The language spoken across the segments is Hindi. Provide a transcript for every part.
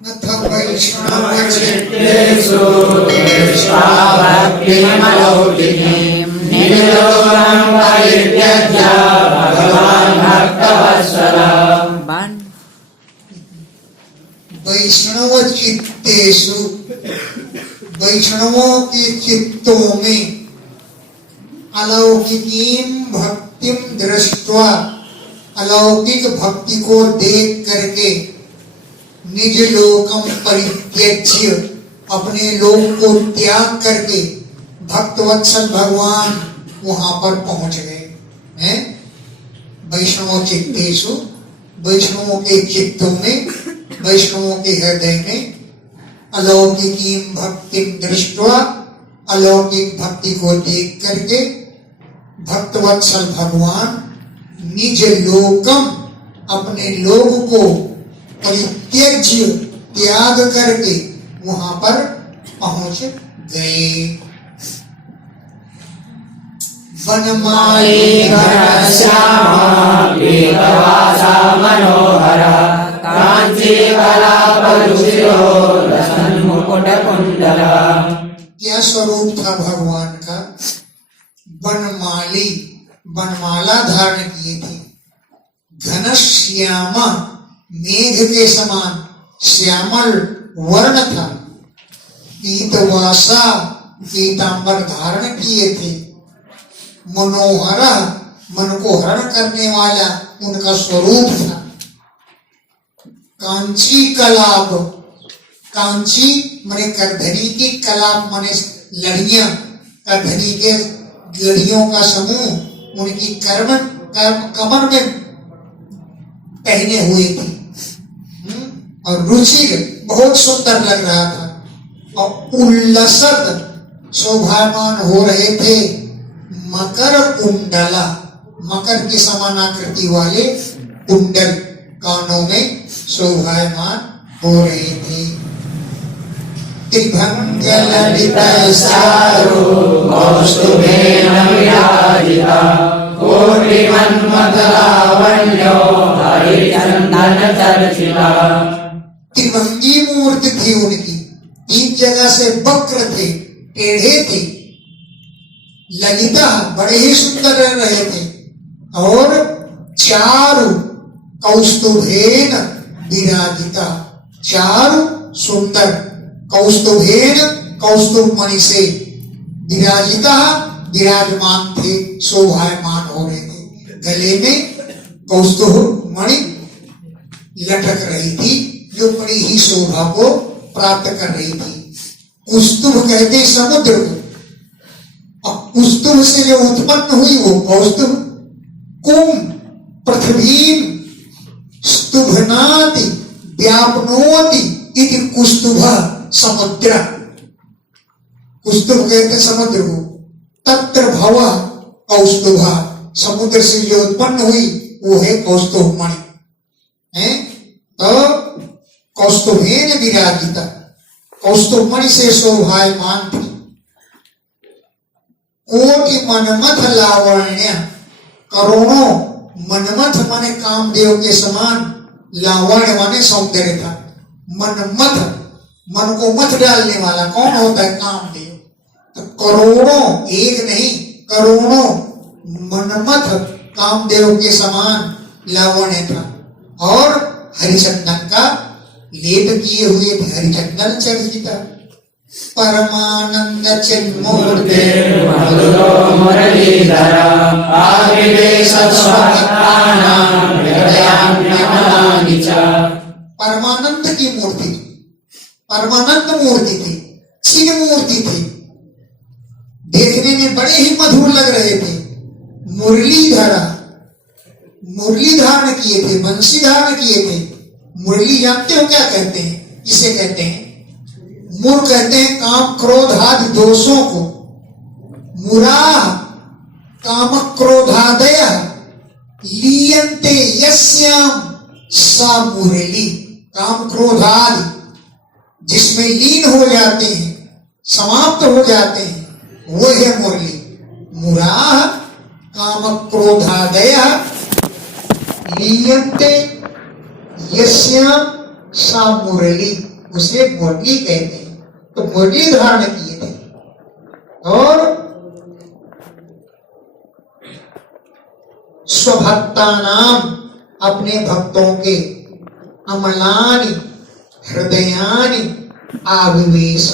नथ वैष्णवचित्तेषु भक्तिमलौकिकीं निर्लोभं परित्यज्य भगवान् भक्तवत्सलः। वैष्णव चित्तेषु, वैष्णवों के चित्तों में अलौकिकीं भक्तिम दृष्ट्वा, अलौकिक भक्ति को देख करके निज लोकम परित्यज्य, अपने लोक को त्याग करके भक्तवत्सल भगवान वहां पर पहुंच गए हैं। वैष्णव चित्तेषु, वैष्णवों के चित्तों में, वैष्णवों के हृदय में अलौकिकीं भक्तिम दृष्ट्वा, अलौकिक भक्ति को देख करके भक्तवत्सल भगवान निज लोकम, अपने लोक को परित्यज्य, त्याग करके वहां पर पहुंच गए। वनमाली घनश्यामा पीतवासा मनोहरा कांचीकलापरुचिरो रसन्मुकुटकुण्डला। क्या स्वरूप था भगवान का? वनमाली, वनमाला धारण किए थे। घनश्यामा, मेघ के समान श्यामल वर्ण था। पीतवासा, पीतांबर धारण किए थे। मनोहरा, मन को हरण करने वाला उनका स्वरूप था। कांची कलाप, कांची माने करधनी की, कलाप माने लड़ियां, करधनी के लड़ियों का समूह उनकी कमर में पहने हुए थे। और रुचिर, बहुत सुंदर लग रहा था। और उल्लसत, शोभायमान हो रहे थे। मकर कुंडला, मकर की समान आकृति वाले कुंडल कानों में शोभायमान हो रहे थे। त्रिभंग ललित चारु कौस्तुभेन विराजिता कोटिमन्मथलावण्यो हरिचन्दन चर्चिता। त्रिभंगी मूर्ति थी उनकी, तीन जगह से वक्र थे, टेढ़े थे। ललिता, बड़े ही सुंदर रह रहे थे। और चारु कौस्तुभेन विराजिता, चारु सुंदर, कौस्तुभेन, कौस्तुभ मणि से, विराजिता विराजमान थे, शोभायमान हो रहे थे। गले में कौस्तुभ मणि लटक रही थी, जो बड़ी ही शोभा को प्राप्त कर रही थी। कुस्तुभ कहते समुद्र को, और कुस्तुभ से जो उत्पन्न हुई वो कौस्तुभ। कुम पृथ्वी स्तुभनाति व्यापनोति इति कुस्तुभ समुद्र। कुस्तुभ कहते समुद्र को। तत्र भव कौस्तुभ, समुद्र से जो उत्पन्न हुई वो है कौस्तुभ मणि है। तो कौस्तुभेन विराजिता, कौस्तुभ मणि से शोभायमान थी। कोटि मनमथ लावण्य, करोड़ों, मनमथ माने कामदेव के समान, लावण्य माने सौंदर्य था। मनमथ, मन को मत डालने वाला कौन होता है? कामदेव। तो करोड़ों, एक नहीं करोड़ों मनमथ कामदेव के समान लावण्य था। और हरिचंदन का लेप किए हुए थे, हरिचंदन चर्चिता। परमानंद चिन्मूर्ते मधुरो मुरलीधरा आविवेश स्वभक्तानां हृदयान्यमनानि च। परमानंद की मूर्ति, परमानंद मूर्ति थी, छिन्न मूर्ति थी, देखने में बड़े ही मधुर लग रहे थे। मुरलीधरा, मुरली धारण किए थे, बंसी धारण किए थे। मुरली जानते हो क्या कहते हैं? इसे कहते हैं मुर, कहते हैं काम क्रोध आदि दोषों को। मुरा काम क्रोधादय लीयन्ते यस्याम सा मुरली। काम क्रोध आदि जिसमें लीन हो जाते हैं, समाप्त हो जाते हैं, वो है मुरली। मुरा काम क्रोधादय लीयन्ते यस्याम सा मुरली, उसे मुरली कहते हैं। तो मुरली धारण किए थे और स्वभक्ता नाम, अपने भक्तों के अमलानि हृदयानि आविवेश,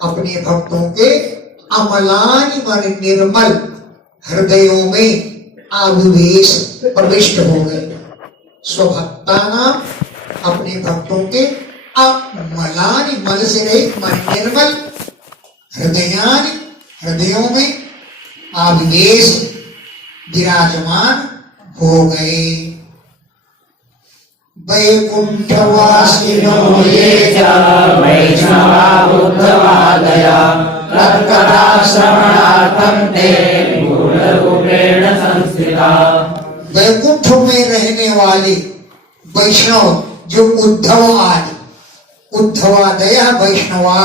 अपने भक्तों के अमलानि मन निर्मल हृदयों में आविवेश प्रविष्ट हो गए। स्वभक्ता नाम, अपने भक्तों के अमलानि, मल से रहित मन निर्मल, हृदयानि, हृदयों में आविवेश विराजमान हो गए। वैकुंठवासिनो ये च वैष्णवा बुद्धवादया तत्कथा श्रवणार्थं ते मूढरूपेण संस्थिता। वैकुंठ में रहने वाले वैष्णव जो उद्धव आदि, उद्धवादय वैष्णवा,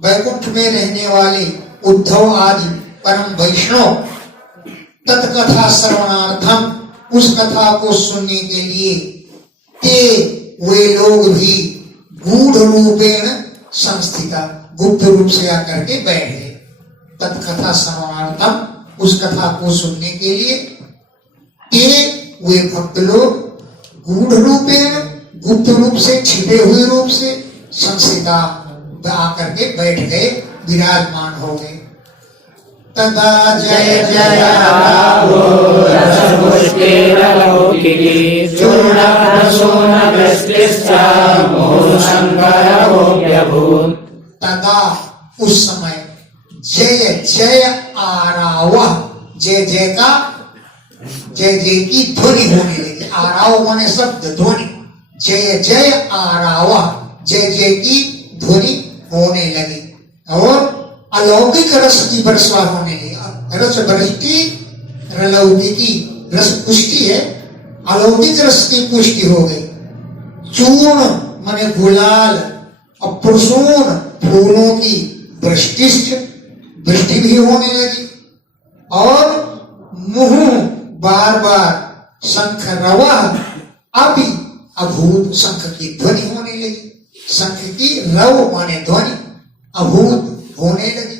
वैकुंठ में रहने वाले उद्धव आदि परम वैष्णव, तत्कथा श्रवणार्थम, उस कथा को सुनने के लिए, ते वे लोग भी गूढ़ रूपेण संस्थिता, गुप्त रूप से आकर के बैठ गए। तत्कथा श्रवणार्थम, उस कथा को सुनने के लिए, ते वे भक्त लोग गूढ़ रूपेण, गुप्त रूप से, छिपे हुए रूप से, संस्थिता आकर के बैठ गए, विराजमान हो गए। तदा जय जय राघो रसपुष्टिरलौकिकी चूर्णप्रसूनवृष्टिश्च मोहशङ्करभोग्यभूत्। तदा उस समय जय जय आराव, जय जय का, जय जय की ध्वनि होने लगी। आराव माने शब्द, ध्वनि। जय जय आराव, जय जय की ध्वनि होने लगी और अलौकिक रस की वर्षा होने लगी। रस वृष्टि, अलौकिकी रस पुष्टि है, अलौकिक रस की पुष्टि हो गई। चूर्ण माने गुलाल, और प्रसून फूलों की वृष्टिश्च, वृष्टि भी होने लगी और मुहु बार बार शंख रवा अभी अभूत, शंख की ध्वनि होने लगी। शंख की रव माने ध्वनि, अभूत होने लगी।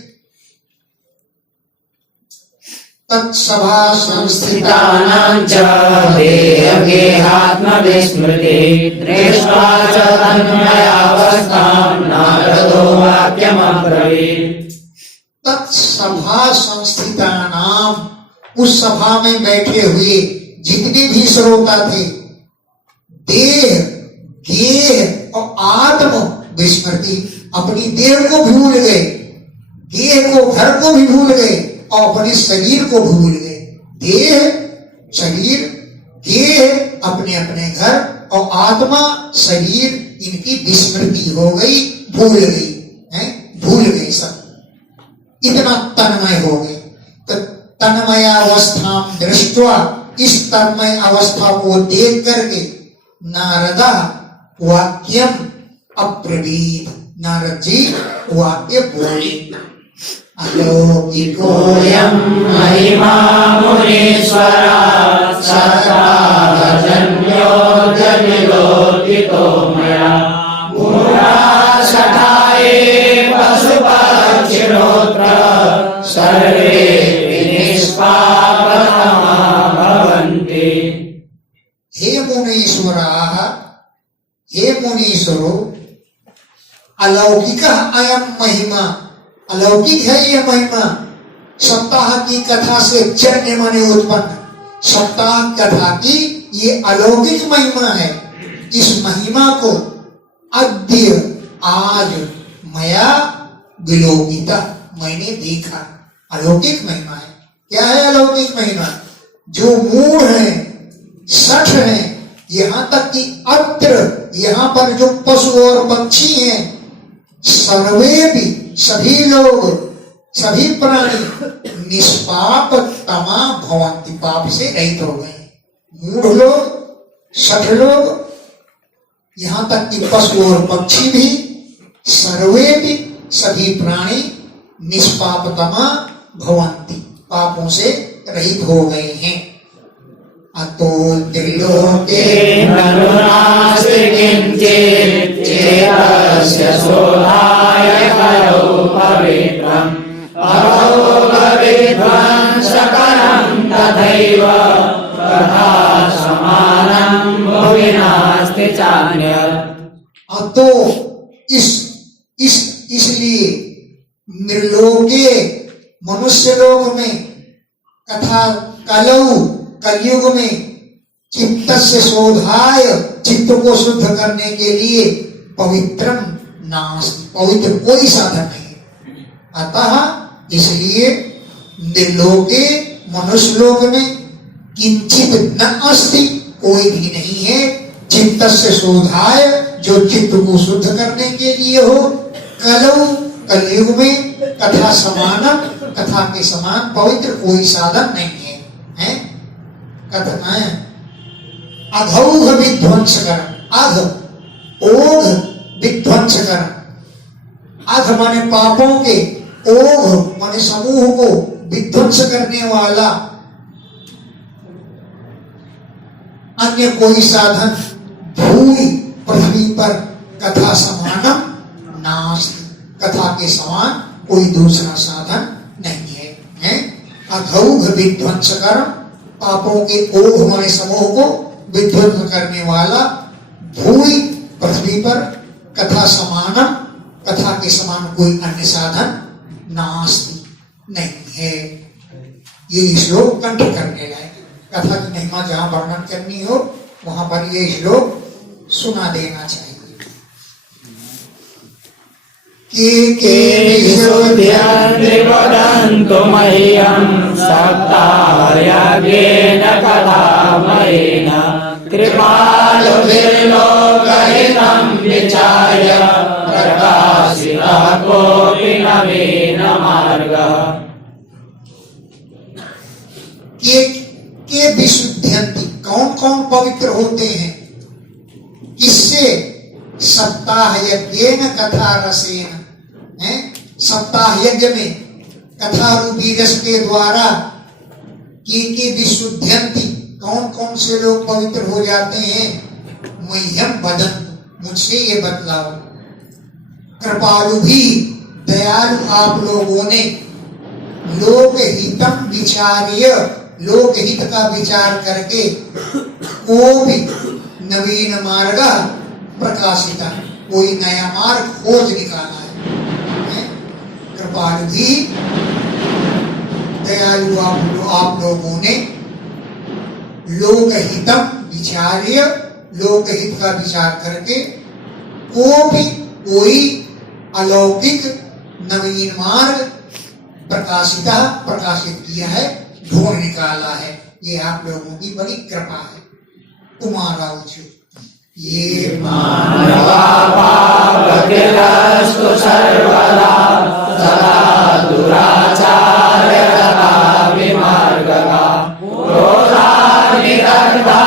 तत्सभा संस्थितानां च देहगेहात्मविस्मृति दृष्ट्वा च तन्मयावस्थां नारदो वाक्यमब्रवीत्। तत्सभा संस्थितानां, उस सभा में बैठे हुए जितने भी श्रोता थे, देह गेह और आत्म विस्मृति, अपनी देह को भूल गए, गेह को, घर को भी भूल गए और अपने शरीर को भूल गए। देह शरीर, गेह अपने अपने घर और आत्मा शरीर, इनकी विस्मृति हो गई, भूल गई है, भूल गई सब, इतना तन्मय हो गए। तो तन्मयावस्था दृष्टवा, इस तन्मय अवस्था को देख करके नारदा वाक्यम अब्रवीत, नारद जी वाक्य बोले। अलौकिकोऽयं महिमा मुनीश्वरात् सदाभजन्यो जनिलोकितो मया मूढाशठाये पशुपक्षिणोऽत्र सर्वे निष्पापतमा भवन्ति। हे मुनीश्वराः, हे मुनीश्वरो, अलौकिक अयम महिमा, अलौकिक है ये महिमा। सप्ताह की कथा से जन्य माने उत्पन्न, सप्ताह कथा की ये अलौकिक महिमा है। इस महिमा को अद्य, आज, मया विलोकिता, मैंने देखा। अलौकिक महिमा है। क्या है अलौकिक महिमा? जो मूढ़ है, सठ है, यहाँ तक कि अत्र, यहाँ पर जो पशु और पक्षी हैं, सर्वे भी, सभी लोग, सभी प्राणी निष्पाप तमा भवंति, पाप से रहित हो गए। मूढ़ लोग, सठ लोग, यहाँ तक कि पशु और पक्षी भी, सर्वे भी, सभी प्राणी निष्पाप तमा भवंति, पापों से रहित हो गए हैं। अतो त्रिलोके नरुनास्ति किंचित् तथा समानं भुवि नास्ति चान्यत्। तो इसलिए निर्लोके मनुष्य लोक में तथा कलयुग में चित्त से शोधाय चित्त को शुद्ध करने के लिए पवित्रम नास्ति, पवित्र कोई साधन नहीं। अतः इसलिए निर्लोके मनुष्य लोक में किंचित न अस्ति, कोई भी नहीं है चित्त से शोधाय जो चित्त को शुद्ध करने के लिए हो, कलयुग में तथा समानम कथा के समान पवित्र कोई साधन नहीं है, हैं? कथा अघौघ विध्वंस कर, अघ ओघ विध्वंस कर, अघ माने पापों के, ओघ माने समूह को विध्वंस करने वाला अन्य कोई साधन भूमि पृथ्वी पर कथा समानम नास्ति, कथा के समान कोई दूसरा साधन नहीं है, हैं? अघौघ विध्वंस कर, पापों के ओघ माने समूह को विध्वंस करने वाला, भूमि पृथ्वी पर कथा समानम कथा के समान कोई अन्य साधन नास्ति नहीं है। ये श्लोक कंठ करने लायक, कथा की महिमा जहां वर्णन करनी हो वहां पर ये श्लोक सुना देना चाहिए। के विशुद्ध्यन्ति वदन्तु मह्यं सप्ताहयज्ञेन कथामयेन कृपालुभिर्लोकहितं विचार्य प्रकाशितः कोऽपि नवीनमार्गः। के विशुद्ध्यन्ति, कौन कौन पवित्र होते हैं, किससे? सप्ताह यज्ञेन कथा रसेन, हैं? सप्ताह यज्ञ में कथा रूपी रस के द्वारा के विशुद्ध्यन्ति, कौन कौन से लोग पवित्र हो जाते हैं? मह्यम वदन्तु, मुझसे ये बतलाओ। कृपालु भी, दयालु आप लोगों ने, लोकहितम विचार्य, लोकहित का विचार करके, को भी नवीन मार्ग प्रकाशिता, कोई नया मार्ग खोज निकाला है। कृपालु भी, दयालु आप लोगों ने, लोकहितम विचार्य, लोकहित का विचार करके, कोई अलौकिक नवीन मार्ग प्रकाशिता, प्रकाशित किया है, ढूंढ निकाला है। ये आप लोगों की बड़ी कृपा है। तुम्हारा उचित ये मानवापावतिरस्तु सर्वदा सदा दुराचार्यरता विमार्गः क्रोधान्विदग्धा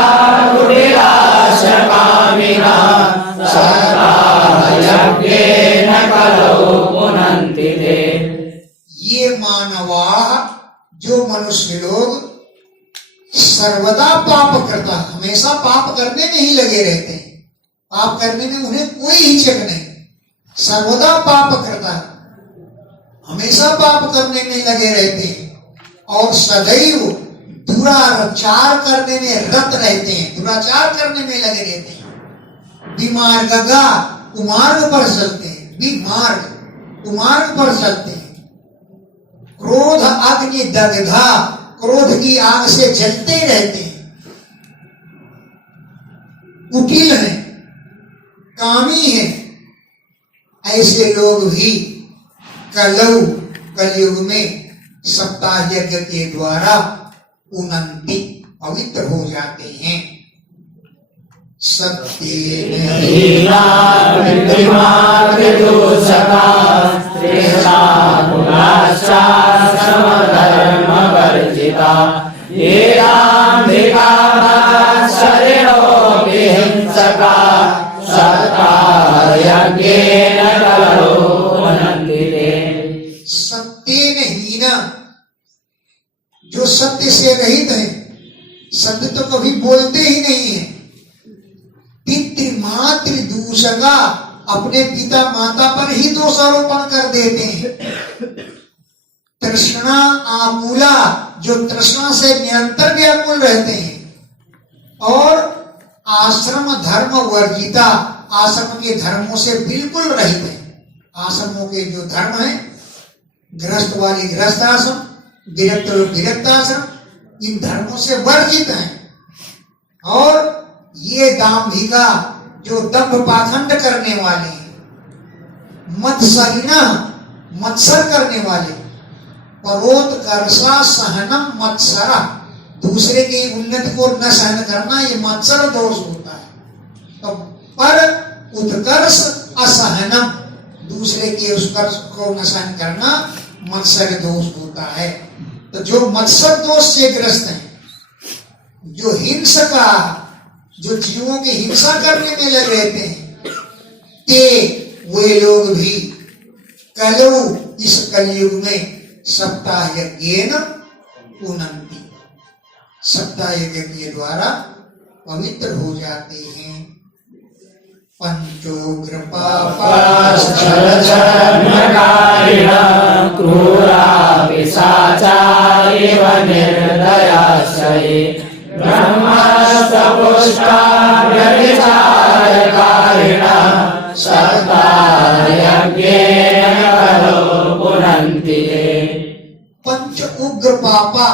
कुटिलाशकामिनः सप्ताहयज्ञेन कलौ पुनन्ति ते। ये मानवा, जो मनुष्य लोग सर्वदा पाप करता, हमेशा पाप करने में ही लगे रहते हैं, पाप करने में उन्हें कोई हिचक नहीं, सर्वदा पाप करता है, हमेशा पाप करने में लगे रहते हैं और सदैव दुराचार करने में रत रहते हैं, दुराचार करने में लगे रहते हैं। विमार्गगा, कुमार्ग पर चलते हैं, विमार्ग कुमार्ग पर चलते हैं। क्रोध अग्नि दग्धा, क्रोध की आग से जलते रहते हैं, कुटिल हैं, कामी हैं। ऐसे लोग भी कलयुग में सप्ताह यज्ञ के द्वारा उन्नति पवित्र हो जाते हैं। सत्येन समधर्मवर्जिता ये हिंसका सप्ताहयज्ञेन कलौ पुनन्ति ते। सत्येन हीना, जो सत्य से रहित है, सत्य तो कभी बोलते ही नहीं है। पितृमातृ दूषका, अपने पिता माता पर ही दोषारोपण कर देते हैं। तृष्णा आमूला, जो तृष्णा से निरंतर व्याकुल रहते हैं। और आश्रम धर्म वर्जिता, आश्रम के धर्मों से बिल्कुल रहित है। आश्रमों के जो धर्म है, गृहस्थ वाले गृहस्थ आश्रम, विरक्त विरक्त आश्रम, इन धर्मों से वर्जित हैं। और ये दाम्भिका जो दंभ पाखंड करने वाले हैं, मत्सरिणा मत्सर करने वाले, परोत्कर्षा सहनम मत्सरा, दूसरे की उन्नति को न सहन करना, ये मत्सर दोष होता है। तो पर उत्कर्ष असहनम, दूसरे के उत्कर्ष को न सहन करना मत्सर दोष होता है। तो जो मत्सर दोष से ग्रस्त हैं, जो हिंसका, जो जीवों की हिंसा करने में लगे रहते हैं, ते वे लोग भी कलौ, इस कलयुग में सप्ताह यज्ञेन पुनन्ति, सप्ताह यज्ञ के द्वारा पवित्र हो जाते हैं। पंचोग्र क्रूरा पिशाचा इव निर्दयाश्रये ब्रह्मस्तपुष्टा व्यभिचारकारिणः सप्ताह यज्ञेन कलौ पुनन्ति ते। पंच उग्र पापा,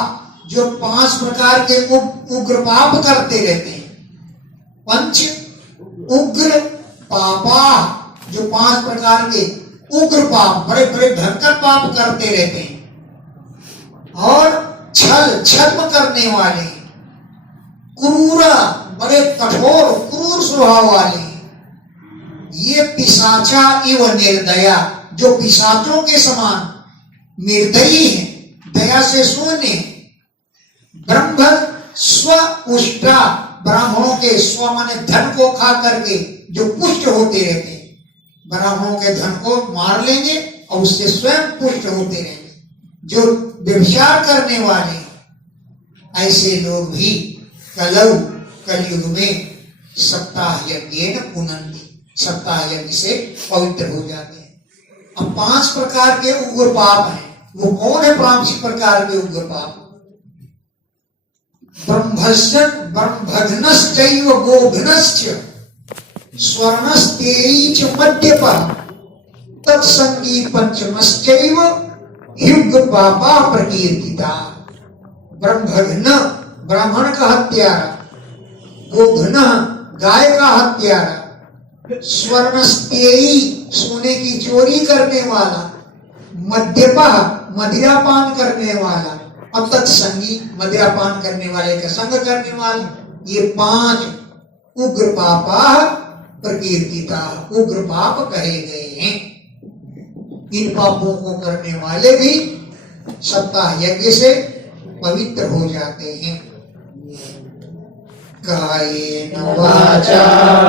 जो 5 प्रकार के उग्र पाप करते रहते हैं। पंच उग्र पापा, जो 5 प्रकार के उग्र पाप, बड़े बड़े भयंकर पाप करते रहते हैं। और छल छद्म करने वाले, क्रूरा, बड़े कठोर क्रूर स्वभाव वाले, ये पिशाचा इव निर्दया, जो पिशाचों के समान निर्दयी हैं, दया से शून्य। ब्रह्म स्व पुष्टा, ब्राह्मणों के स्व माने धन को खा करके जो पुष्ट होते रहते हैं, ब्राह्मणों के धन को मार लेंगे और उससे स्वयं पुष्ट होते रहेंगे। जो व्यभिचार करने वाले, ऐसे लोग भी कलौ, कलयुग में सप्ताह यज्ञेन पुनन्ति, सप्ताह यज्ञ से पवित्र हो जाते हैं। अब 5 प्रकार के उग्र पाप हैं। वो कौन है 5 प्रकार के उग्र पाप? ब्रह्मभग्नश्चैव गोघ्नश्च स्वर्णस्तेयी मद्यपः तत्संगी पंचमश्चैव युग पापा प्रकीर्तिता। ब्रह्मभग्न, ब्राह्मण का हत्यारा, गोघ्न, गाय का हत्यारा, स्वर्णस्तेयी, सोने की चोरी करने वाला, मद्यपः, मदिरापान करने वाला, अब तत्संगी, मदिरापान करने वाले का संग करने वाले, ये 5 उग्र पापा प्रकीर्तिता, उग्र पाप कहे गए हैं। इन पापों को करने वाले भी सप्ताह यज्ञ से पवित्र हो जाते हैं। कायेन वाचा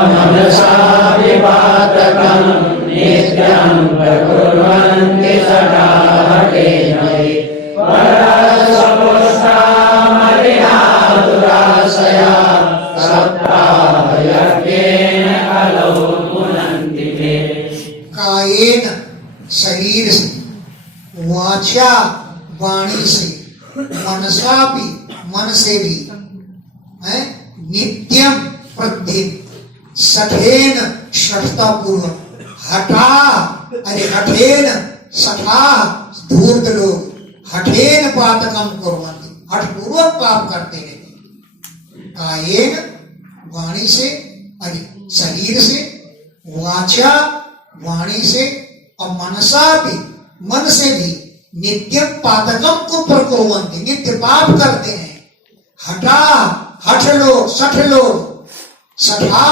मनसा विपातकं नित्यं प्रकुर्वन्ति सदाहते मयि परस्वपुष्टा मलिनादुराशया सप्ताह यज्ञेन कलौ पुनन्ति ते। कायेन, शरीर से, वाचा, वाणी से, मनसा भी, मन से भी, है, नित्यम, प्रतिदिन, सठेन, सठता पूर्वक, हठा, अरे हठेन, सठा, धूर्त लोग, हठेन पातकम कुर्वन्ति, हठ पूर्वक पाप करते रहते। कायेन, वाणी से, अरे शरीर से, वाचा, वाणी से, और मनसा भी, मन से भी, नित्य पातकम को प्रकुर्वन्ति, नित्य पाप करते हैं। हठा, हठ लोग, सठ लोग, सठा,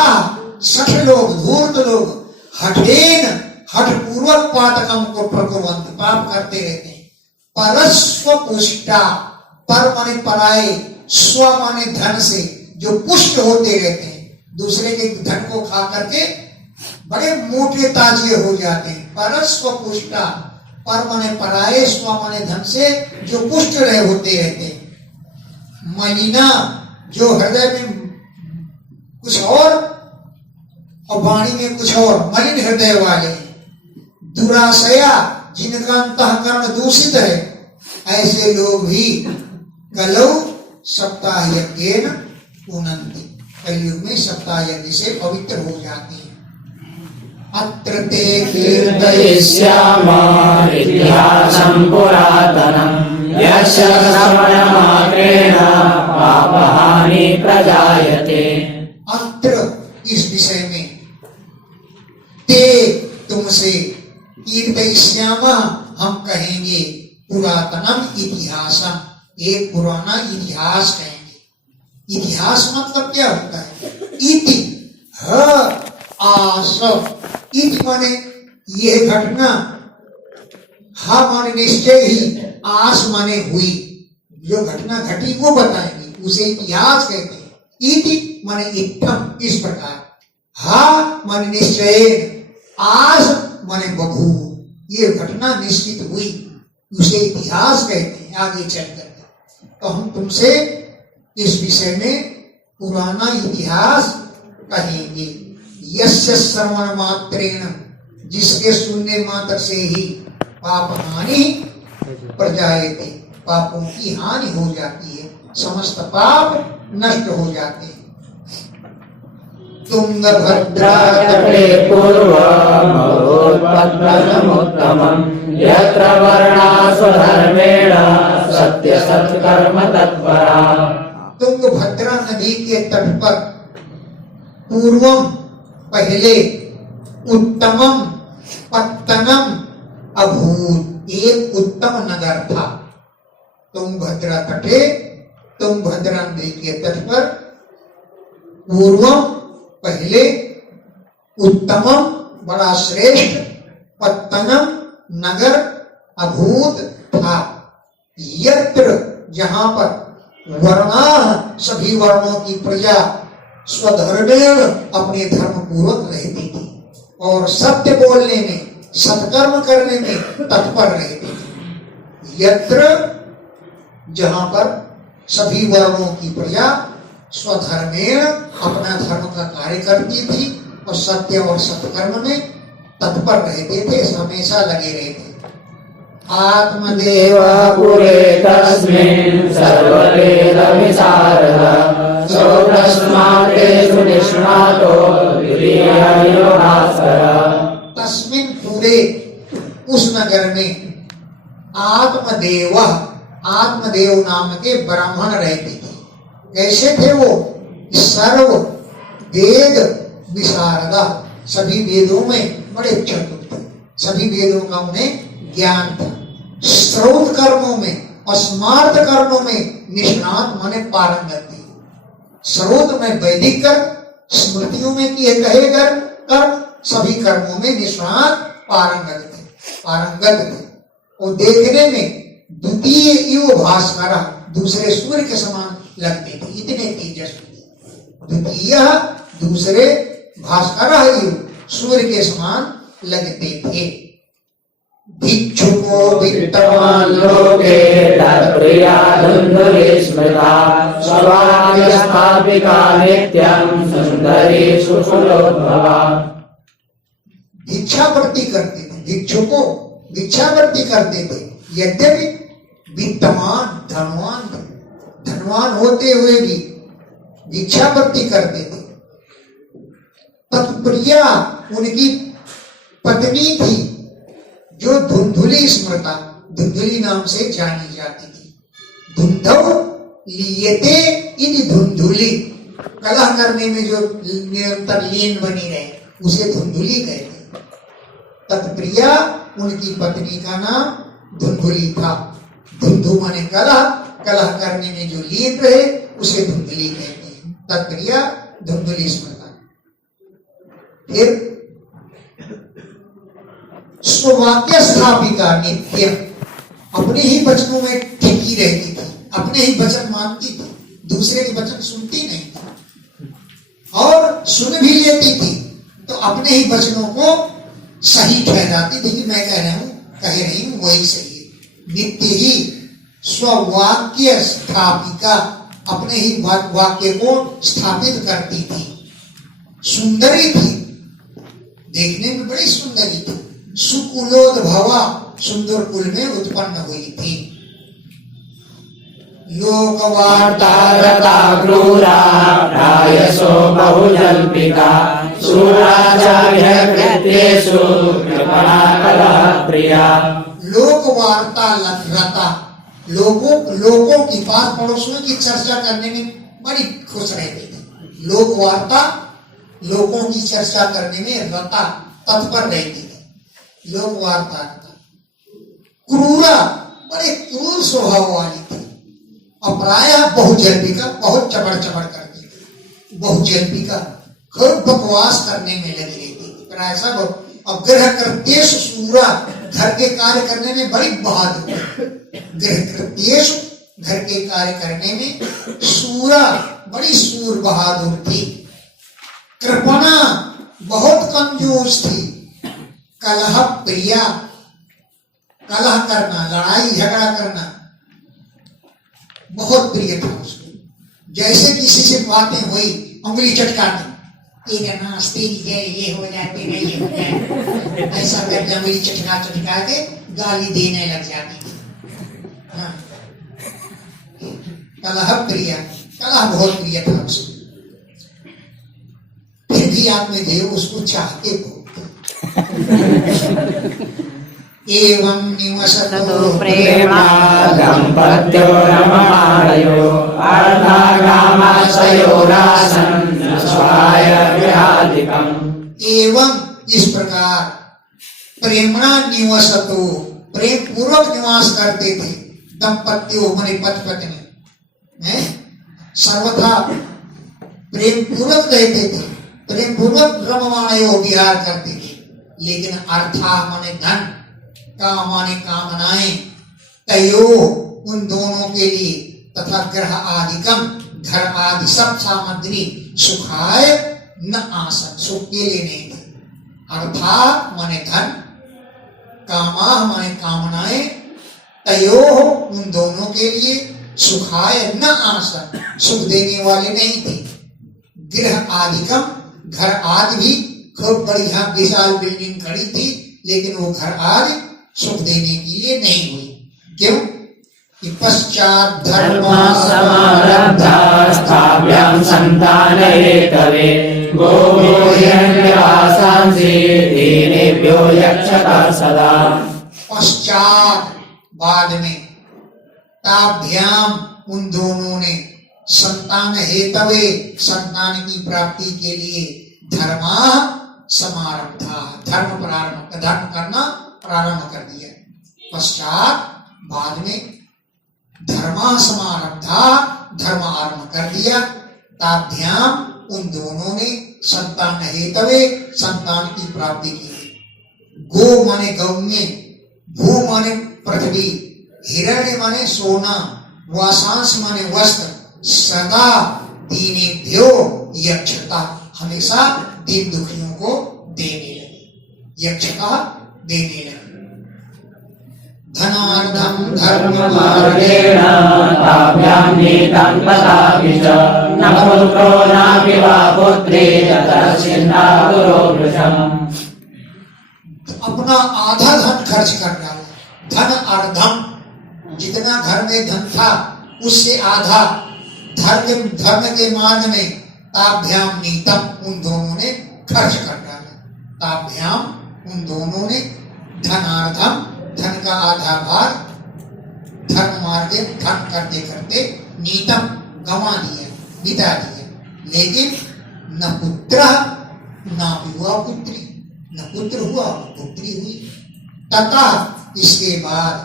सठ लोग, धूर्त लोग, हठेन, हठ पूर्वक पातकम को प्रकुर्वन्ति, पाप करते रहते हैं। परस्व पुष्टा, पर माने पराये, स्व माने धन से, जो पुष्ट होते रहते हैं, दूसरे के धन को खा करके बड़े मोटे ताजे हो जाते हैं। परस्व पुष्टा, पर माने पराये, स्व माने धन से जो पुष्ट रहे होते रहते हैं। मलिना, जो हृदय में कुछ और वाणी में कुछ और, मलिन हृदय वाले। दुराशया, जिनका अंतःकरण दूषित है, ऐसे लोग भी कलौ सप्ताह यज्ञेन पुनन्ति, कलयुग में सप्ताह यज्ञ से पवित्र हो जाते हैं। अत्र ते कीर्तयिष्यामः इतिहासं पुरातनं यस्य श्रवणमात्रेण पापहानि प्रजायते। अत्र इस विषय में ते तुमसे कीर्तयिष्यामः हम कहेंगे पुरातनम इतिहासम, एक पुराना इतिहास कहेंगे। इतिहास मतलब क्या होता है? इति ह आस, इति माने यह घटना, हा माने निश्चय ही, आस माने हुई, जो घटना घटी वो बताएंगे, उसे इतिहास कहते हैं। इति माने इत्थम, इस प्रकार, हा माने निश्चय, आस माने बभू, ये घटना निश्चित हुई, उसे इतिहास कहते हैं। आगे चलकर तो हम तुमसे इस विषय में पुराना इतिहास कहेंगे। यस्य श्रवण मात्रेण, जिसके सुनने मात्र से ही पाप हानि प्रजायते, पापों की हानि हो जाती है, समस्त पाप नष्ट हो जाते हैं। तुंगभद्रा तटे पूर्वमुत्तमं यत्र वर्णाः स्वधर्मेण सत्यसत्कर्म तत्परा। तुंगभद्रा नदी के तट पर पूर्वम पहले, उत्तमम पत्तनम अभूत, एक उत्तम नगर था। तुंगभद्रा तटे, तुंगभद्रा नदी के तट पर पूर्वम पहले, उत्तमम बड़ा श्रेष्ठ, पत्तनम नगर अभूत था। यत्र जहां पर वर्णा सभी वर्णों की प्रजा स्वधर्मेण अपने धर्म पूर्वक रहती थी और सत्य बोलने में, सत्कर्म करने में तत्पर रहती थी। यत्र जहां पर सभी वर्णों की प्रजा स्वधर्मेण अपना धर्म का कार्य करती थी और सत्य और सत्कर्म में तत्पर रहते थे, हमेशा लगे रहते। आत्मदेव पुरे तस्मिन् सर्ववेदविशारदः सौतस्मादेषु निष्णातो विधियोगास्करः। तस्मिन् पूरे, उस नगर में आत्मदेव, आत्मदेव नाम के ब्राह्मण रहते थे। कैसे थे वो? सर्व वेद विशारदा, सभी वेदों में बड़े चतुर थे, सभी वेदों का उन्हें ज्ञान था। श्रौत कर्मों में और स्मार्त कर्मों में निष्णात माने पारंगत थे। श्रौत में वैदिक कर्म, स्मृतियों में किए गए कर्म, सभी कर्मों में निष्णात पारंगत थे, पारंगत थे। और देखने में द्वितीय युव भास्कर, दूसरे सूर्य के समान लगते थे, इतने तेजस्वी थे। द्वितीय, दूसरे, भास्कर युव, सूर्य के समान लगते थे। भिक्षुको वित्तवान लोके तत्प्रिया धुन्धुली स्मृता स्वभाग्यस्थापिका नित्यं सुंदरी सुकुलोद्भवा। भिक्षावृत्ति करते थे, भिक्षुको भिक्षावृत्ति करते थे, यद्यपि वित्तवान धनवान थे, धनवान होते हुए भी भिक्षावृत्ति करते थे। तत्प्रिया उनकी पत्नी थी जो धुंधुली स्मृता, धुंधुली नाम से जानी जाती थी। धुंधव लियते इति धुंधुली, कलह करने में जो निरंतर लीन बनी रहे उसे धुंधुली कहते। तत्प्रिया उनकी पत्नी का नाम धुंधुली था। धुंधु माने कलह, कलह करने में जो लीन रहे उसे धुंधुली कहते हैं। तत्प्रिया धुंधुली स्मृता। फिर स्ववाक्य स्थापिका नित्य, अपने ही वचनों में टिकी रहती थी, अपने ही वचन मानती थी, दूसरे के वचन सुनती नहीं थी और सुन भी लेती थी तो अपने ही वचनों को सही ठहराती थी कि मैं कह रही हूं वही सही है। नित्य ही स्ववाक्य स्थापिका, अपने ही वाक्य को स्थापित करती थी। सुंदरी थी, देखने में बड़ी सुंदरी थी। सुकुलोद्भवा, सुंदर कुल में उत्पन्न हुई थी। लोकवार्ता रता क्रूरा प्रायसो बहुजल्पिता शूराचार्यकृत्येषु कृपणा कलह प्रिया। लोकवार्ता रता, लोगों की पास पड़ोसियों की चर्चा करने में बड़ी खुश रहती थी। लोकवार्ता लोगों की चर्चा करने में रता तत्पर रहती थी। लोकवार्ता क्रूरा, बड़े क्रूर स्वभाव वाली थी। और प्रायः बहुजल्पिका, बहुत चबड़ करती थी। बहुजल्पिका खूब बकवास करने में लगी रहती थी। प्राय सब गृह कृत्येषु शूरा, घर के कार्य करने में बड़ी बहादुर। गृह कृत्येषु, घर के कार्य करने में शूरा, बड़ी शूर बहादुर थी। कृपणा, बहुत कंजूस थी। कलह प्रिया, कलह करना, लड़ाई झगड़ा करना बहुत प्रिय था उसको। जैसे किसी से बातें हुई, उंगली चटकाती, तेरे नाश्ते ये हो जाते नहीं, ये हो जाए, ऐसा करके उंगली चटका के गाली देने लग जाती थी। हाँ। कलह प्रिया, कलह बहुत प्रिय था उसको। फिर भी आत्मदेव उसको चाहते बहुत। एवं निवसतो प्रेमा दम्पत्यो रममाणयो अर्धागामाशयोरासन् स्वाय गृहाधिकम्। एवं इस प्रकार प्रेमणा निवसतो, प्रेम पूर्वक निवास करते थे। दंपत्तियों माने पति पत्नी सर्वथा प्रेम पूर्वक रहते थे, प्रेम पूर्वक रममाणयो विहार करते थे। लेकिन अर्था माने धन, काम माने कामनाएं, तयो उन दोनों के लिए, तथा ग्रह आदिकम, घर आदि सब सामग्री सुखाय न आसन, सुख के लिए नहीं थे। अर्था माने धन, कामा माने कामनाएं, तयो उन दोनों के लिए, सुखाय न आसन, सुख देने वाले नहीं थे। गृह आदिकम, घर आदि भी खूब बढ़िया विशाल बिल्डिंग खड़ी थी, लेकिन वो घर आदि सुख देने के लिए नहीं हुई। क्यों? कि पश्चात धर्म समारब्धा स्थाभ्यां संतानहेतवे गोहिरण्यवासांसि दीनेभ्यो यक्षता सदा। पश्चात, बाद में, ताभ्याम, उन दोनों ने, संतान हेतवे, संतान की प्राप्ति के लिए, धर्मा समारब्धा, धर्म करना प्रारंभ कर दिया। पश्चात, बाद में, धर्मा समारब्धा, धर्म आरंभ कर दिया। ताभ्याम, उन दोनों ने, संतान हेतवे, संतान की प्राप्ति की। गो माने गौण्य, भू माने पृथ्वी, हिरण्य माने सोना, वासांश माने वस्त्र, सदा दीनेभ्यो यक्षता, हमेशा दीन दुखियों को देने लगे, यक्षता देने लगे। धनार्धम धर्म मार्गेण ताभ्यां नीतं तथापि च न पुत्रो नापि वा पुत्री ततश्चिन्ता गुरो वृषम्। अपना आधा धन खर्च कर डाला। धन अर्धम, जितना घर में धन था उससे आधा धर्म के मार्ग में, ताभ्याम नीतम, उन दोनों ने खर्च कर डाला। ताभ्याम, उन दोनों ने, धनार्धम, धन का आधा भाग, धर्म मार्ग धन करते करते नीतम, गंवा दिया, बिता दिया। लेकिन न पुत्र न हुआ पुत्री, न पुत्र हुआ पुत्री हुई। तथा इसके बाद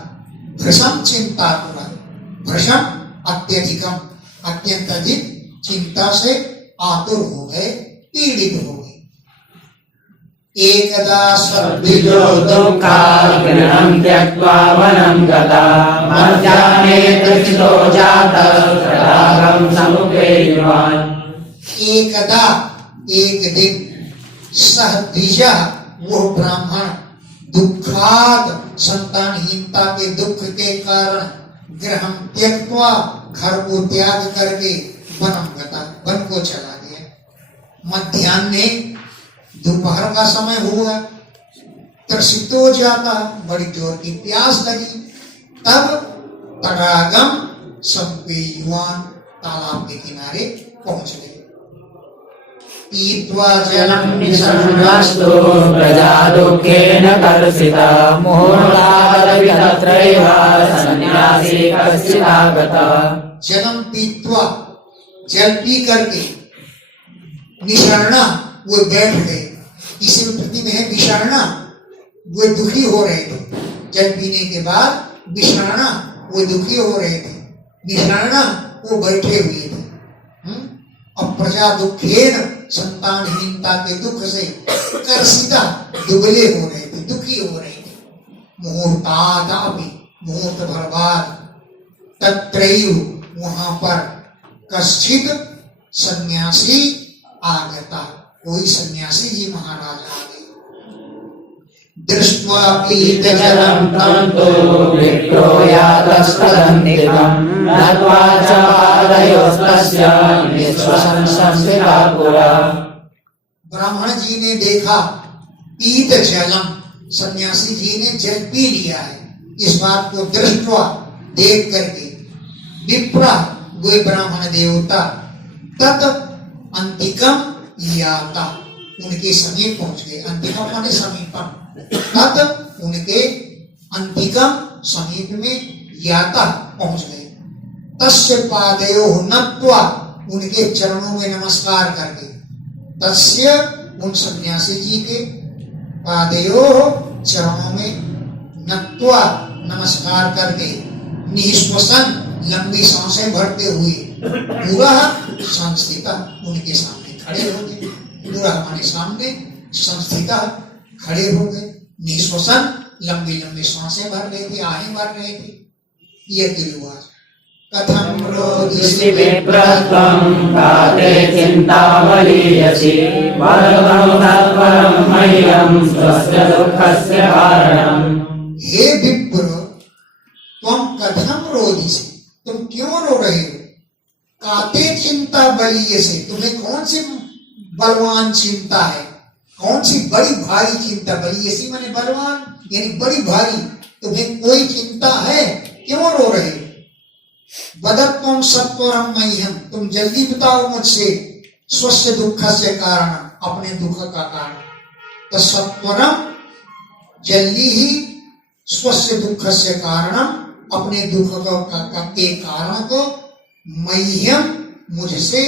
भृशम चिंता तुरंत, भृशम अत्यधिकम, अत्यंत अधिक चिंता से आतुर हो गए, पीड़ित हो गए। एकदा द्विजो दुःखाग्निं त्यक्त्वा वनं गता मध्याह्ने तृषितो जातः तडागं समुखे युवान्। एकदा, एक दिन, सह द्विजः, वो ब्राह्मण, दुखाद, संतानहीनता के दुख के कारण, गृहं त्यक्त्वा, घर को त्याग करके, वनं गता, वन को चला गया। मध्याह्ने, दोपहर का समय हुआ, तृषितो जाता, बड़ी जोर की प्यास लगी। तब तडागम, सब वे युवान तालाब के किनारे पहुंच गए। पीत्वा जलं निसन्नस्तु प्रजा दुःखेन कर्षिता मुहूर्तादपि तत्रैव सन्न्यासी कश्चिदागतः। जलम पीत्वा, जल पी करके निशरणा वो बैठ गए। इसी प्रति में है विषारणा, वो दुखी हो रहे थे। जल पीने के बाद विषारणा वो दुखी हो रहे थे, निशरणा वो बैठे हुए थे। अब प्रजा दुखेन, संतानहीनता के दुख से कर्षिता, दुबले हो रहे थे, दुखी हो रहे थे। मुहूर्तादपि, मुहूर्त भर बाद, तत्रैव वहां पर कश्चित सन्यासी आगता, कोई सन्यासी जी महाराज आ गए। दृष्ट्वा पीतजलं तं तु विप्रो यातस्तदन्तिकं नत्वा च पादयोस्तस्य निःश्वसंसंस्थिता पुरा। ब्राह्मण जी ने देखा पीत जलम, सन्यासी जी ने जल पी लिया है। इस बात को दृष्टवा, देख करके, विप्रा वे ब्राह्मण देवता, तत् अंतिकम याता, उनके समीप पहुंच गए। अंतिकम माने समीपम, तत् उनके अंतिकम समीप में याता पहुंच गए। तस्य पादयोः नत्वा, उनके चरणों में नमस्कार करके, तस्य उन सन्यासी जी के पादयोः चरणों में नत्वा नमस्कार करके, निःश्वसन लंबी सांसें भरते हुए, पूरा संस्थिता उनके सामने खड़े हो गए। पूरा हमारे सामने संस्थिता खड़े हो गए। निःश्वसन लंबी लंबी सांसें भर रहे थे, आहें भर रहे थे। ये रिवाज। कथम रोदिषि विप्रत्वं काते चिन्तावलीयसि वरदं तत्परं मह्यं स्वस्य दुःखस्य कारणम्। हे विप्र, तुम कथम रोदिषि, तुम क्यों रो रहे हो? काते चिंता बलीयसि, तुम्हें कौन सी बलवान चिंता है, कौन सी बड़ी भारी चिंता? बलीयसी माने बलवान, यानी बड़ी भारी। तुम्हें कोई चिंता है, क्यों रो रहे हो? वदत्वं सत्वरं मह्यं, तुम जल्दी बताओ मुझसे, स्वस्य दुःखस्य कारण, अपने दुख का कारण। तो सत्वरम, जल्दी ही, स्वस्य दुःखस्य कारणम, अपने दुख के कारण को, मह्यम, मुझसे,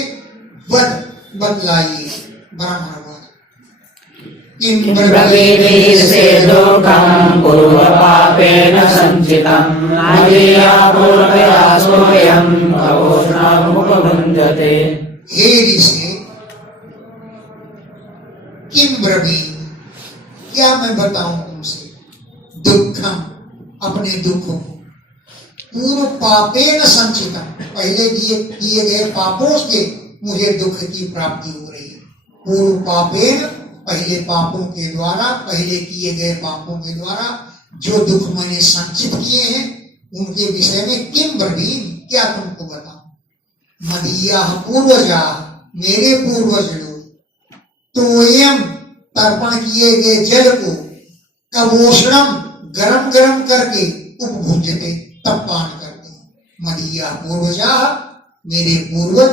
वद, बतलाइए। ब्राह्मण किं ब्रवीमीसे दुःखं पूर्वपापेन सञ्चितं नादिया पूर्वया सोऽयं तवोष्णमुपभुञ्जते। हे ऋषि, किं ब्रवी, क्या मैं बताऊं तुमसे? दुखम, अपने दुख को, पूर्व पापेन संचितम, पहले किए गए पापों से मुझे दुख की प्राप्ति हो रही है। पूर्व पापेन, पहले पापों के द्वारा, पहले किए गए पापों के द्वारा जो दुख मैंने संचित किए हैं, उनके विषय में किम ब्रवीम, क्या तुमको बताऊं? मदीया पूर्वजा, मेरे पूर्वज लोग, तोयम, तर्पण किए गए जल को, कवोषणम, गरम गरम करके, उपभुंजते, तब पान करते। मदीया पूर्वजा, मेरे पूर्वज,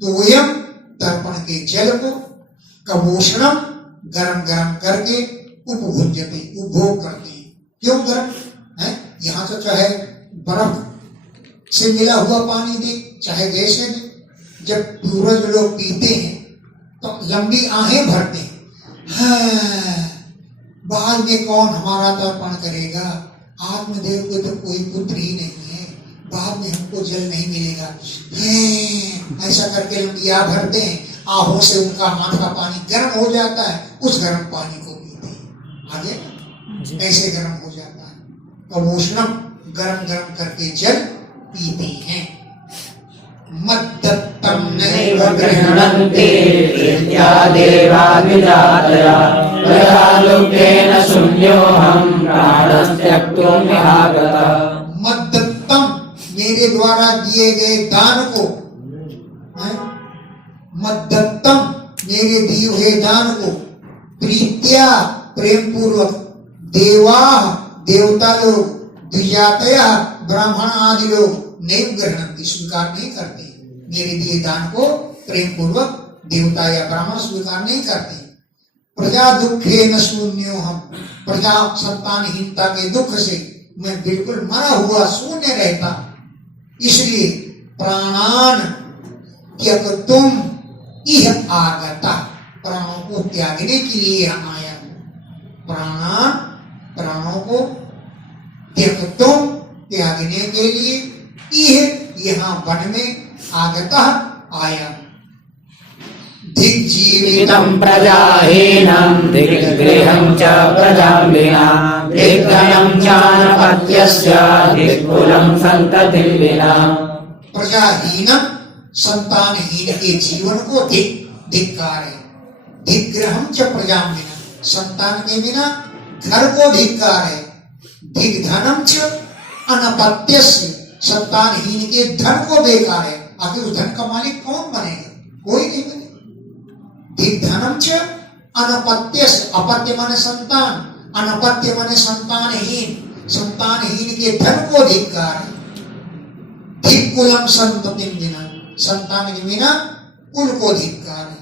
तोयम, तर्पण के जल को, कवोषणम, गरम गरम करके, उपभुंजते, उपभोग करते हैं। क्यों गरम है? यहाँ तो चाहे बर्फ से मिला हुआ पानी दे, चाहे गैस से दे, जब पूर्वज लोग पीते हैं तो लंबी आहें भरते हैं। हाँ, बाद में कौन हमारा तर्पण करेगा? आत्मदेव को तो कोई पुत्र ही नहीं है, बाद में हमको जल नहीं मिलेगा। ऐसा करके लंबिया भरते हैं, आहों से उनका हाथ का पानी गर्म हो जाता है, उस गर्म पानी को पीते हैं। आगे ऐसे गर्म हो जाता है, कवोष्णम, गरम गरम करके जल पीते हैं। मद्दत्तम नैव गृह्णन्ति इत्यादेवाभिजातया प्रजालुकेन शून्योऽहं प्राणस्त्यक्तुमिहागतः। मद्दत्तम, मेरे द्वारा दिए गए दान को, मद्दत्तम, मेरे दिए हुए दान को, प्रीत्या, प्रेम पूर्वक, देवा, देवता लोग, द्विजातय ब्राह्मण आदि लोग नहीं ग्रहणंती, स्वीकार नहीं करते मेरे दिए दान को प्रेम पूर्वक देवता या ब्राह्मण स्वीकार नहीं करते। प्रजा दुखे न शून्यो हम, प्रजा संतानहीनता के दुख से मैं बिल्कुल मरा हुआ शून्य रहता, इसलिए प्राणान त्यक तुम इह आगता, प्राणों को त्यागने के लिए यहाँ आया। प्राणों को त्यक तुम त्यागने के लिए इह यहाँ वन में आगता आया। दिग्जीवितं प्रजाहीनं दिग्गृहं च प्रजां विना दिग्धनं चानपत्यस्य दिक्कुलं संततिं विना। प्रजाहीनम संतानहीन के जीवन को धिक्कार है। दिग्ग्रहम च प्रजां विना, संतान के बिना घर को धिक्कार है। दिग्धनम च अनपत्यस्य, संतानहीन के धन को बेकार है। आखिर उस धन का मालिक कौन बनेगा? कोई नहीं बनेगा। दिग्धनम च अनपत्यस्य, अपत्य माने संतान, अनपत्य माने संतानहीन, संतानहीन के धन को धिक्कार है। धिक्कुलम संततिं विना, संतान के बिना कुल को धिक्कार है।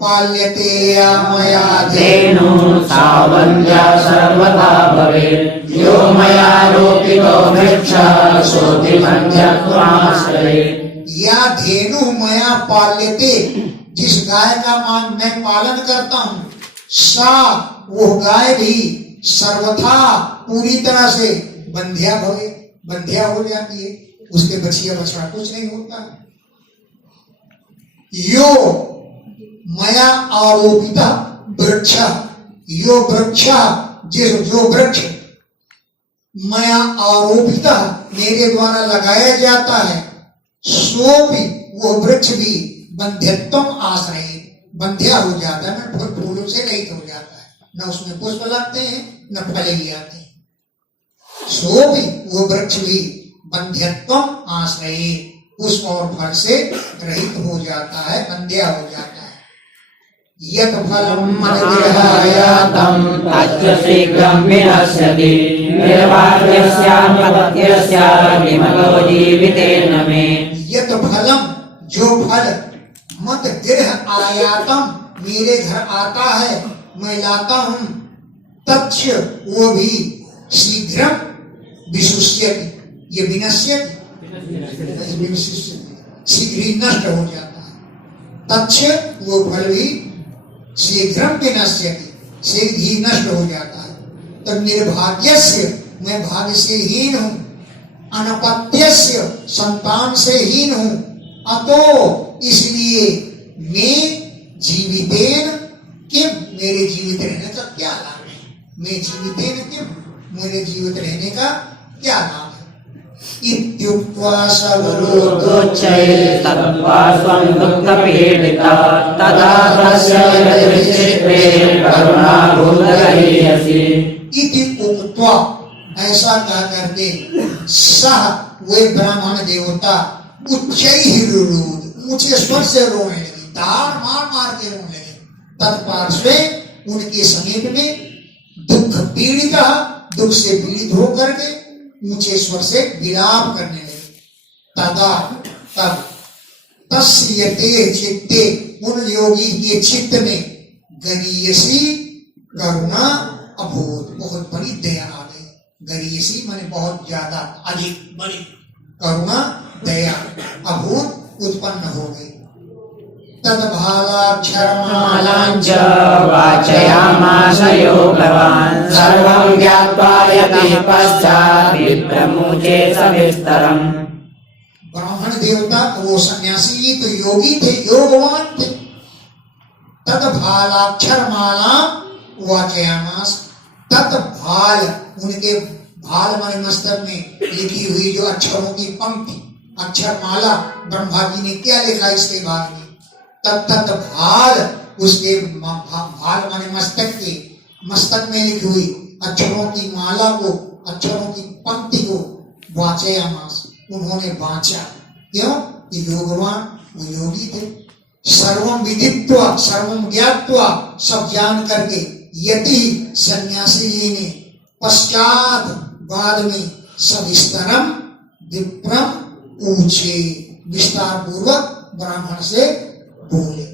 पाल्यते या मया धेनु सावन्या सर्वथा भवेत्, यो मया रोपितो वृक्षः सोऽपि मध्यत्वाश्रयेत्। या धेनु मया पाल्यते, जिस गाय का मैं पालन करता हूँ, सा वो गाय भी सर्वथा पूरी तरह से बंध्या भवे, बंध्या हो जाती है, उसके बछिया बछड़ा कुछ नहीं होता। यो मया आरोपिता वृक्ष, यो वृक्ष, जो वृक्ष मया आरोपिता मेरे द्वारा लगाया जाता है, सो भी वो वृक्ष भी बंध्यत्वम आश्रय, बंध्या हो जाता है, न फूलों से रहित हो जाता है, न उसमें पुष्प लगते हैं न फल ही आते हैं। सो भी वो वृक्ष भी बंध्यत्वम आश्रय, पुष्प और फल से रहित हो जाता है, बंध्या हो जाता है। यत् फलम मनोग्रहायातं तच्च शीघ्रं विनश्यति, निर्वाच्यस्यापत्यस्य विमलो जीवितेन मे। यत् फलम, जो फल मत गृह आयातम मेरे घर आता है, मैं लाता हूँ, तच्च वो भी शीघ्रम विशुष्यति, ये विनश्यति, शीघ्र ही नष्ट हो जाता है। तच्च वो फल भी शीघ्रम विनश्यति, शीघ्र ही नष्ट हो जाता है। तो निर्भाग्यस्य, मैं भाग्य से हीन हूँ, अनपत्यस्य, संतान से हीन हूँ, अतो इसलिए मैं जीवितेन किम, मेरे जीवित रहने का क्या लाभ है? मैं जीवितेन किम, मेरे जीवित रहने का क्या लाभ है? इत्युक्त्वा सवरोदोच्चैः तत्त्वा स्वं दुःखपीडिता, तदा तस्य यदृच्छित्ते करुणाभूतगरीयसी। इति उक्त्वा, ऐसा कह करके सह वे ब्राह्मण देवता उच्चैर्रुरुद, ऊंचे स्वर से रोने लगे, दार मार मार के रोने लगे। तत्पार्श्वे उनके समीप में दुख पीड़िता, दुख से पीड़ित होकर के ऊंचे स्वर से विलाप करने लगे। तदा तब तस्यते चित्ते, उन योगी के चित्त में गरीयसी करुणा अभूत, बहुत बड़ी दया आ गई। गरीयसी माने बहुत ज्यादा, अधिक बड़ी, करुणा दया अभूत उत्पन्न हो गई। तद्भालाक्षरमालाञ्च वाचयामास योगवान्, सर्वं ज्ञात्वा यतः पश्चात् विप्रमुचे सविस्तरम्। ब्राह्मण देवता वो सन्यासी तो योगी थे, योगवान थे। तद्भालाक्षरमाला वाचयामास, तत्भाल, उनके भाल माने मस्तक में लिखी हुई जो अक्षरों की पंक्ति, अक्षरमाला, ब्रह्मा जी ने क्या लिखा इसके बाद में? तत्त भाल, उसके भाल माने मस्तक के, मस्तक में लिखी हुई अक्षरों की माला को, अक्षरों की पंक्ति को वाचयामास, उन्होंने वाचा। क्यों? योगवान, वो योगी थे। सर्वम विदित्वा, सर्वम ज्ञात्वा, सब जान करके, यदि सन्यासी जी ने पश्चात बाद में सविस्तरम विप्रम ऊंचे, विस्तार पूर्वक ब्राह्मण से बोले।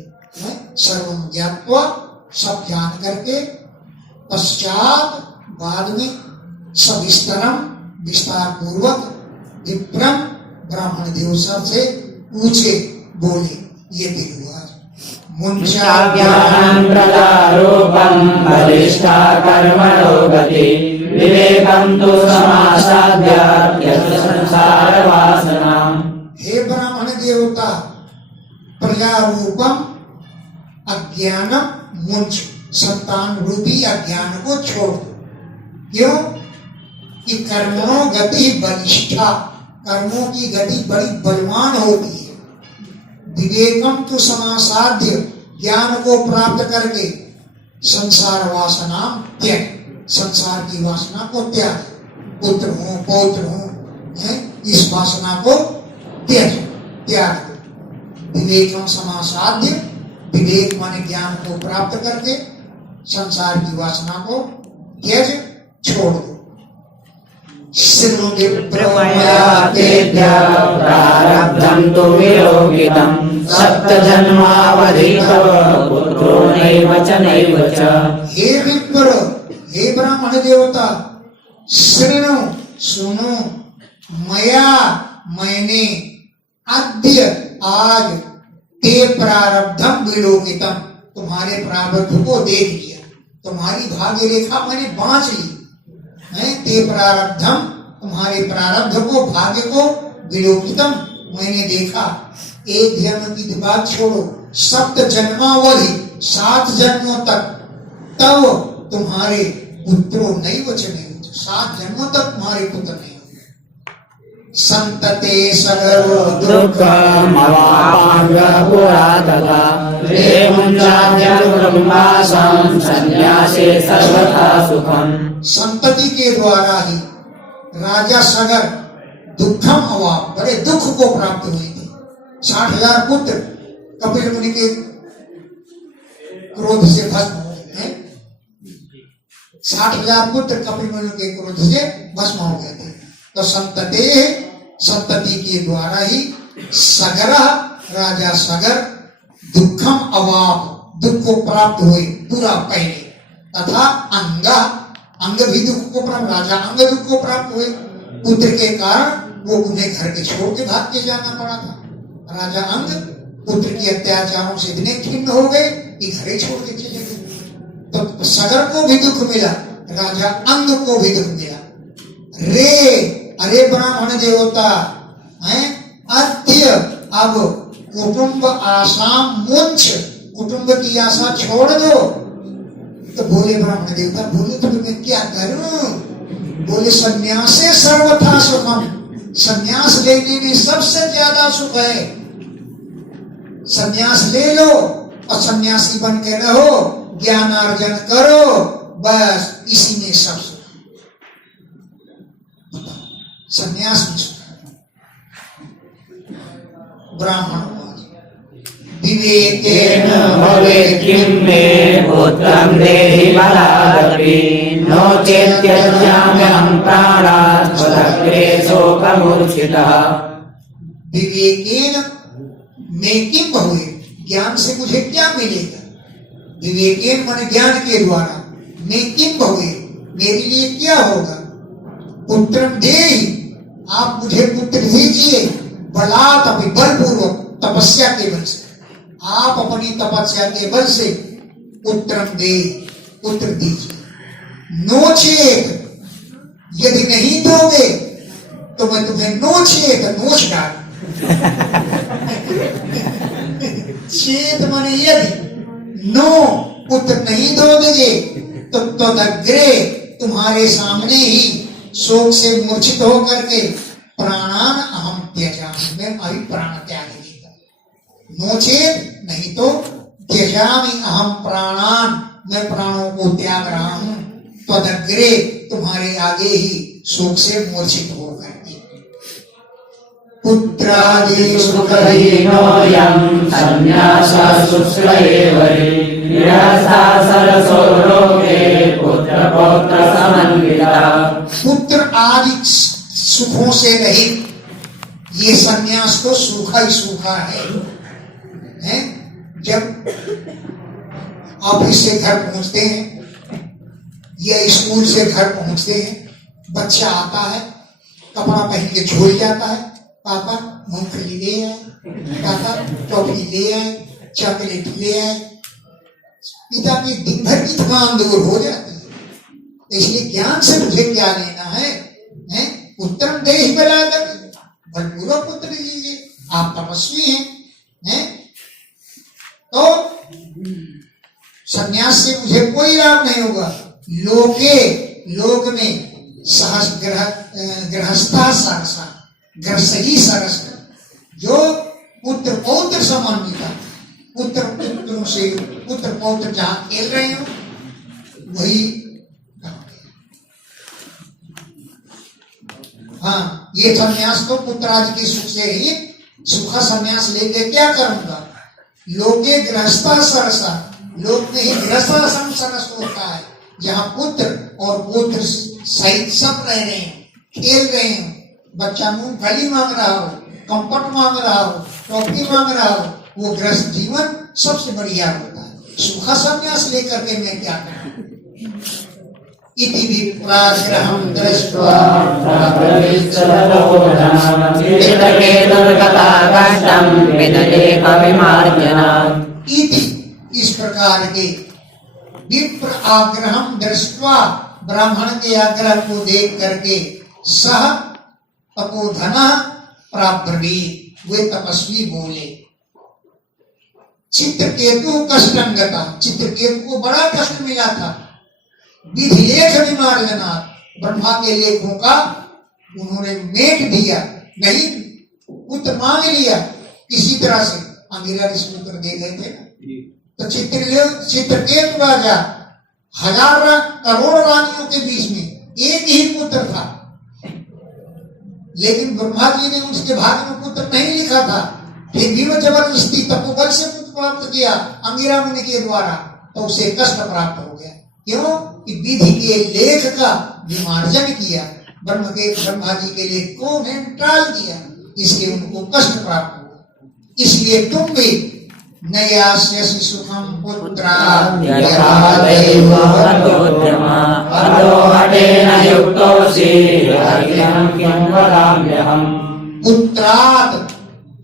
सर्वं ज्ञात्वा, सब जान करके, पश्चात बाद में सविस्तरम, विस्तार पूर्वक, विप्रम, ब्राह्मण देव से ऊंचे बोले। ये दिलवार मुञ्चाज्ञानं प्रदारूपं बलिष्ठा कर्मणो गति, विवेकं तु समासाद्य यत्र संसारवासनाम्। हे ब्राह्मण देवता, प्रजारूपम अज्ञानम मुंच, संतान रूपी अज्ञान को छोड़ दो। क्यों कि कर्मों गति बलिष्ठा, कर्मों की गति बड़ी बलवान होती है। विवेकम तो समासाध्य, ज्ञान को प्राप्त करके संसार वासना त्याग, संसार की वासना को त्याग, पुत्र हो पौत्र हो, इस वासना को त्याग। विवेकम समासाध्य, विवेक माने ज्ञान को प्राप्त करके संसार की वासना को त्यज, छोड़ दो। प्रारब्धं तु विलोकितं सप्तजन्मावधितो पुत्रो नैव च। हे विप्र, हे ब्राह्मण देवता, शृणु, सुनो, मया, मैंने, अद्य, आज, ते प्रारब्धम विलोकितम, तुम्हारे प्रारब्ध को देख लिया, तुम्हारी भाग्य रेखा मैंने बांच ली। ते प्रारब्धम, तुम्हारे प्रारब्ध को, भाग्य को, विलोकितम, मैंने देखा। एक जन्म की बात छोड़ो, सप्त जन्मावधि, 7 जन्मों तक, तब तुम्हारे पुत्रों नहीं वचने, 7 जन्मों तक तुम्हारे पुत्र नहीं। संतते सगरो दुःखम् अवापाङ्ग पुरातता, ते मुञ्चाद्यं संन्यासे सर्वथा सुखम्। संतति के द्वारा ही राजा सगर दुखम अवाप, बड़े दुख को प्राप्त हुए थे। 60,000 पुत्र कपिल मुनि के क्रोध से भस्म हो गए। 60,000 पुत्र कपिल मुनि के क्रोध से भस्म हो गए थे। तो संतति के द्वारा ही सगर, राजा सगर दुखम अवाप, दुख को प्राप्त हुए पूरा पहले, तथा अंग भी दुख को प्राप्त, राजा अंग दुख को प्राप्त हुए। पुत्र के कारण वो उन्हें घर के छोड़ के भाग के जाना पड़ा था। राजा अंग पुत्र के अत्याचारों से इतने खिन्न हो गए कि घरे छोड़ के चले गए। तो सगर को भी दुख मिला, राजा अंग को भी दुख मिला। अरे ब्राह्मण देवता, अद्य, अब कुटुंब आसाम मुंच, कुटुंब की आशा छोड़ दो। तो बोले ब्राह्मण देवता, बोले तो मैं क्या करूं? बोले संन्यासे सर्वथा सुखम, संन्यास लेने में सबसे ज्यादा सुख है। संन्यास ले लो और सन्यासी बन के रहो, ज्ञानार्जन करो, बस इसी में सब सुख। संन्यास में सुख। ब्राह्मण विवेकेन भवेत् किं मे पुत्रं देहि बलादपि, नो चेत् त्यजाम्यहं प्राणात् स्वदग्रे शोकमूर्छितः। विवेकेन में किम भवेत्, ज्ञान से मुझे क्या मिलेगा? विवेकेन माने ज्ञान के द्वारा, में किम भवेत्, मेरे लिए क्या होगा? पुत्रं देहि, आप मुझे पुत्र दीजिए, बलात् अपि, बलपूर्वक, तपस्या के बल से, आप अपनी तपस्या के बल से पुत्रं दे, पुत्र दीजिए। नोचेत, यदि नहीं दोगे तो मैं तुम्हें नोचेत, नोच डाल। चेत माने यदि, नो, पुत्र नहीं दोगे तो तदग्रे, तुम्हारे सामने ही शोक से मूर्छित होकर के प्राणान अहम त्यजामि, मैं अभी प्राण त्याग देगा। नोचेत, नहीं तो त्यजामि अहम प्राणान, मैं प्राणों को त्याग रहा हूं। तदग्रे, तुम्हारे आगे ही शोक से मूर्छित होकर के। पुत्रादि सुखहीनोऽयं सन्न्यासः शुक्ल एव हि गृहस्था सरसो लोके पुत्रपौत्रसमन्वितः। पुत्र आदि सुखों से रहित ये सन्यास तो सूखा ही सूखा है? जब ऑफिस से घर पहुंचते हैं या स्कूल से घर पहुंचते हैं, बच्चा आता है, कपड़ा पहन के झूल जाता है, पापा मूंगफली ले आए, पापा टॉफी ले आए, चॉकलेट ले आए। पिता की दिन भर की थकान दूर हो जाती है। इसलिए ज्ञान से मुझे क्या लेना है? उत्तम देहि बलादर, बलपूर्वक पुत्र लीजिए, आप तपस्वी हैं? तो सन्यास से मुझे कोई लाभ नहीं होगा। लोक में सहस गृहस्था सरसा, ग्रसही सरस, जो पुत्र पौत्र समन्विता, पुत्रों से पुत्र पौत्र जहां खेल रहे हो वही। हाँ, ये सन्यास तो पुत्रादि के सुख से ही, सुखा सन्यास लेके क्या करूंगा? लोके गृहस्था सरसा, लोक में ही गृहस्थाश्रम सरस होता है, जहाँ पुत्र और पुत्र सहित सब रह रहे हैं, खेल रहे हैं। बच्चा मूंगफली मांग रहा हो, कंपट मांग रहा हो, टॉफी मांग रहा हो, वो गृहस्थ जीवन सबसे बढ़िया होता है। सुखा सन्यास लेकर के मैं क्या करूं? इति विप्राग्रहं दृष्ट्वा इति, इस प्रकार के विप्र आग्रहं दृष्ट्वा, ब्राह्मण के आग्रह को देख करके सह तपोधनः प्राब्रवीत, वे तपस्वी बोले। चित्रकेतु कष्टंगता, चित्रकेतु को बड़ा कष्ट मिला था। विधि लेख विमार्जना, ब्रह्मा के लेखों का उन्होंने मेट दिया, नहीं पुत्र मांग लिया किसी तरह से। अंगिरा ऋषि पुत्र दे गए थे ना। तो चित्रकेतु राजा हजार करोड़ रानियों के बीच में एक ही पुत्र था, लेकिन ब्रह्मा जी ने उसके भाग्य में पुत्र नहीं लिखा था। फिर भी वो जबरदस्ती तपोबल से पुत्र प्राप्त किया अंगिरा मुनि के द्वारा, तो उसे कष्ट प्राप्त हो गया। क्यों? कि विधि के लेख का विमार्जन किया, ब्रह्मा जी के लेख को टाल दिया, इसलिए उनको कष्ट प्राप्त हुआ। इसलिए तुम भी नयास्यसि सुखं पुत्रा पुत्रात्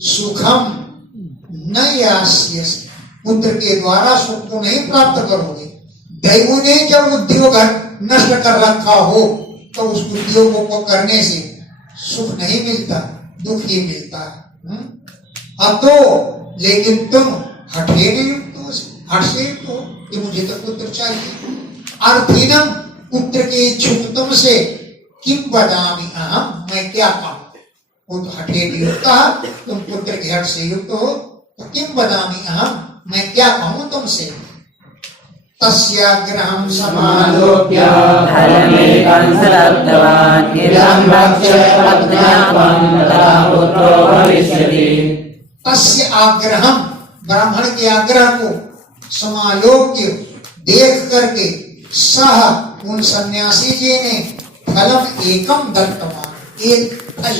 सुखम न यास्यसि, पुत्र के द्वारा सुख को नहीं प्राप्त करोगे। दैव ने जब उद्योग नष्ट कर रखा हो तो उस उद्योगों को करने से सुख नहीं मिलता, दुख ही मिलता है। अब तो लेकिन तुम हठे युक्त हो, हठ से युक्त हो कि मुझे तो पुत्र चाहिए। अर्थहीनम, पुत्र के इच्छुक तुमसे किम वदामि अहम, मैं क्या कहूं? वो तो हठे युक्त, तुम पुत्र के हठ से युक्त हो, तो किम वदामि अहम, मैं क्या कहूं तुमसे? तस्याग्रहं समालोक्य धर्मेकं सदत्तवान् इदं भक्ष्य प्रज्ञापं तथा पुत्रो भविष्यति। तस्य आग्रहं, ब्राह्मण के आग्रह को समालोक्य देख करके सह, उन सन्यासी जी ने फलम एकम दत्तवान, एक फल,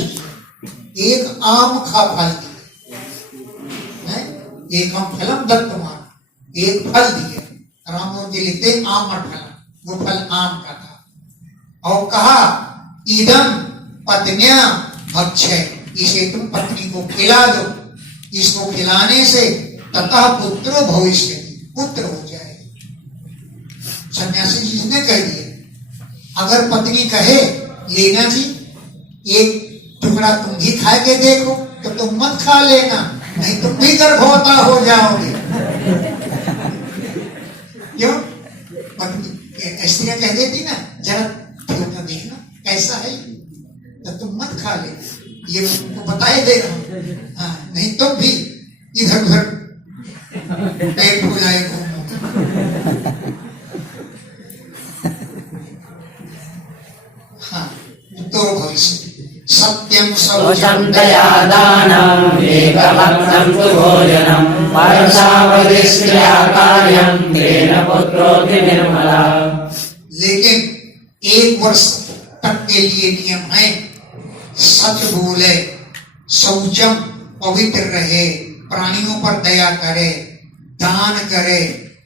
एक आम का फल दिया। एकम फलम दत्तवान, एक फल दिया। रामोद जी लिखते आम फल, वो फल आम का था। और कहा इदम पत्न्या भक्षय, इसे तुम पत्नी को खिला दो, इसको खिलाने से तथा पुत्रो भविष्य, पुत्र हो जाए। सन्यासी जी ने कह दिया, अगर पत्नी कहे लेना जी एक टुकड़ा तुम भी खा के देखो, तो तुम मत खा लेना, नहीं तुम भी गर्भवता हो जाओगे। क्यों? स्त्रियां कह देती ना, जरा ठोकर देखना कैसा है, तो तुम मत खा ले, ये तुमको बताए दे रहा हूं। हाँ, नहीं तुम भी इधर उधर पेट हो जाएगा। हाँ, तो भविष्य सत्य नित्यं शौचं दयादानम् एकभक्तं तु भोजनं वर्षावधिष्क्रिया कार्यं तेन पुत्रोऽपि निर्मला। लेकिन 1 वर्ष तक के लिए नियम है, सच बोले, शौचम पवित्र रहे, प्राणियों पर दया करे, दान करे,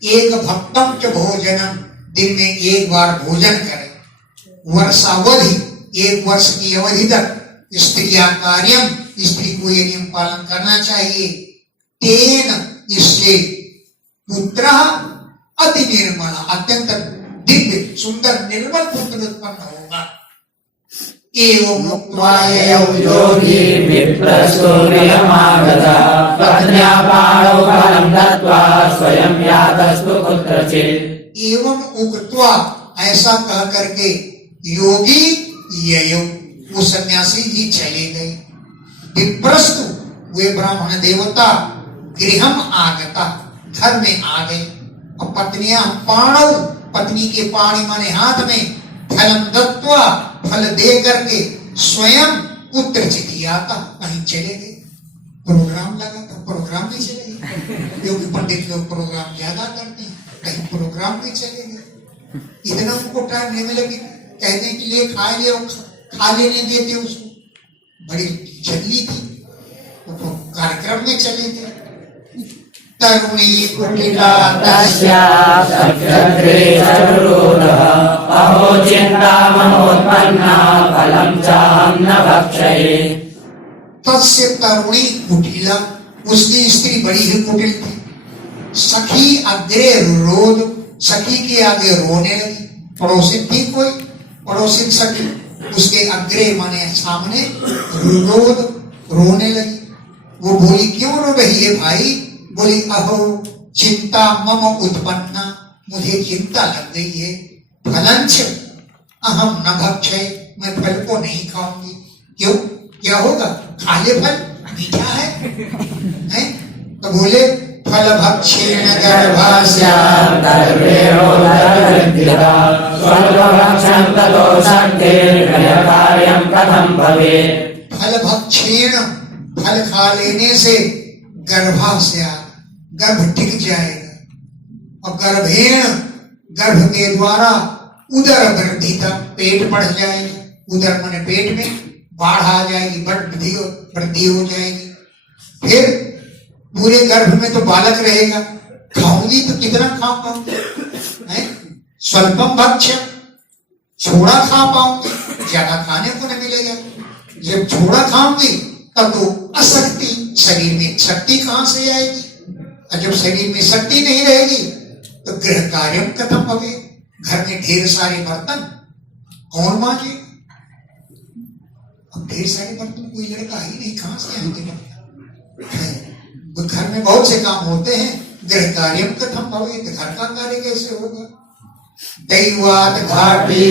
एक भक्तम च भोजनम, दिन में 1 बार भोजन करे, वर्षावधि 1 वर्ष की अवधि तक स्त्रिया कार्यम, स्त्री को ये नियम पालन करना चाहिए, तेन, इससे पुत्र अति निर्मला, अत्यंत दिव्य सुंदर निर्मल पुत्र उत्पन्न होगा। एवं योगी विप्रसूर्यमागतः पत्न्या पाणौ फलं दत्त्वा स्वयं यातस्तु कुत्रचित्। एवं उक्त्वा, ऐसा कह करके योगी ययो, वो सन्यासी जी चले गए। विप्रस्तु, वे ब्राह्मण देवता, गृहम आगता, घर में आ गए। और पत्नियां पाणौ, पत्नी के पाणी माने हाथ में, फलम दत्त्वा, फल दे करके, स्वयं कुत्रचित् याता, कहीं चले गए। प्रोग्राम लगा था, प्रोग्राम भी चले गए, क्योंकि पंडित लोग प्रोग्राम ज्यादा करते हैं, कहीं प्रोग्राम भी चले गए। इतना उनको टाइम नहीं मिले कि कहने के लिए खा लेने देते उसको, बड़ी जल्दी थी, वो कार्यक्रम में चले गए। तरुणी कुटिला तस्याः सख्यग्रे सरुरोधः अहो चिन्ता मनोत्पन्ना फलं चाहं न भक्षये। तस्य तरुणी कुटिला, उसकी स्त्री बड़ी ही कुटिल थी। सखी अग्रे रोध, सखी के आगे रोने लगी। पड़ोसी थी कोई, पड़ोसी सखी, उसके अग्रे माने सामने, रोध, रोने लगी। वो बोली क्यों रो रही है भाई? बोली अहो चिंता मम उत्पन्ना, मुझे चिंता लग गई है। फलंच अहम न भक्षय, मैं फल को नहीं खाऊंगी। क्यों, क्या होगा? खा ले, फल मीठा है? तो बोले फल भक्षेण गर्भास्यात् स्वल्पभक्षं ततो शक्तिर्गृहकार्यं कथं भवेत्। फल भक्षेण, फल खा लेने से, गर्भास्यात्, गर्भ टिक जाएगा। और गर्भेण, गर्भ के द्वारा, उदर वृद्धिता, पेट बढ़ जाएगा। उदर माने पेट में बाढ़ आ जाएगी, वृद्धि हो जाएगी। फिर पूरे गर्भ में तो बालक रहेगा, खाऊंगी तो कितना खा पाऊंगी? स्वल्पम भक्ष्य, थोड़ा खा पाऊंगी, ज्यादा खाने को नहीं मिलेगा। जब थोड़ा खाऊंगी तब तो अशक्ति, शरीर में शक्ति कहां से आएगी? और जब शरीर में शक्ति नहीं रहेगी तो गृह कार्य कथम भवे, घर में ढेर सारे बर्तन कौन मांजे? अब ढेर सारे बर्तन कोई लड़का ही नहीं, कहां से आएंगे बर्तन? घर में बहुत से काम होते हैं, गृह कार्य कथम भवे, तो घर का कार्य कैसे होगा? दैवाद घाटी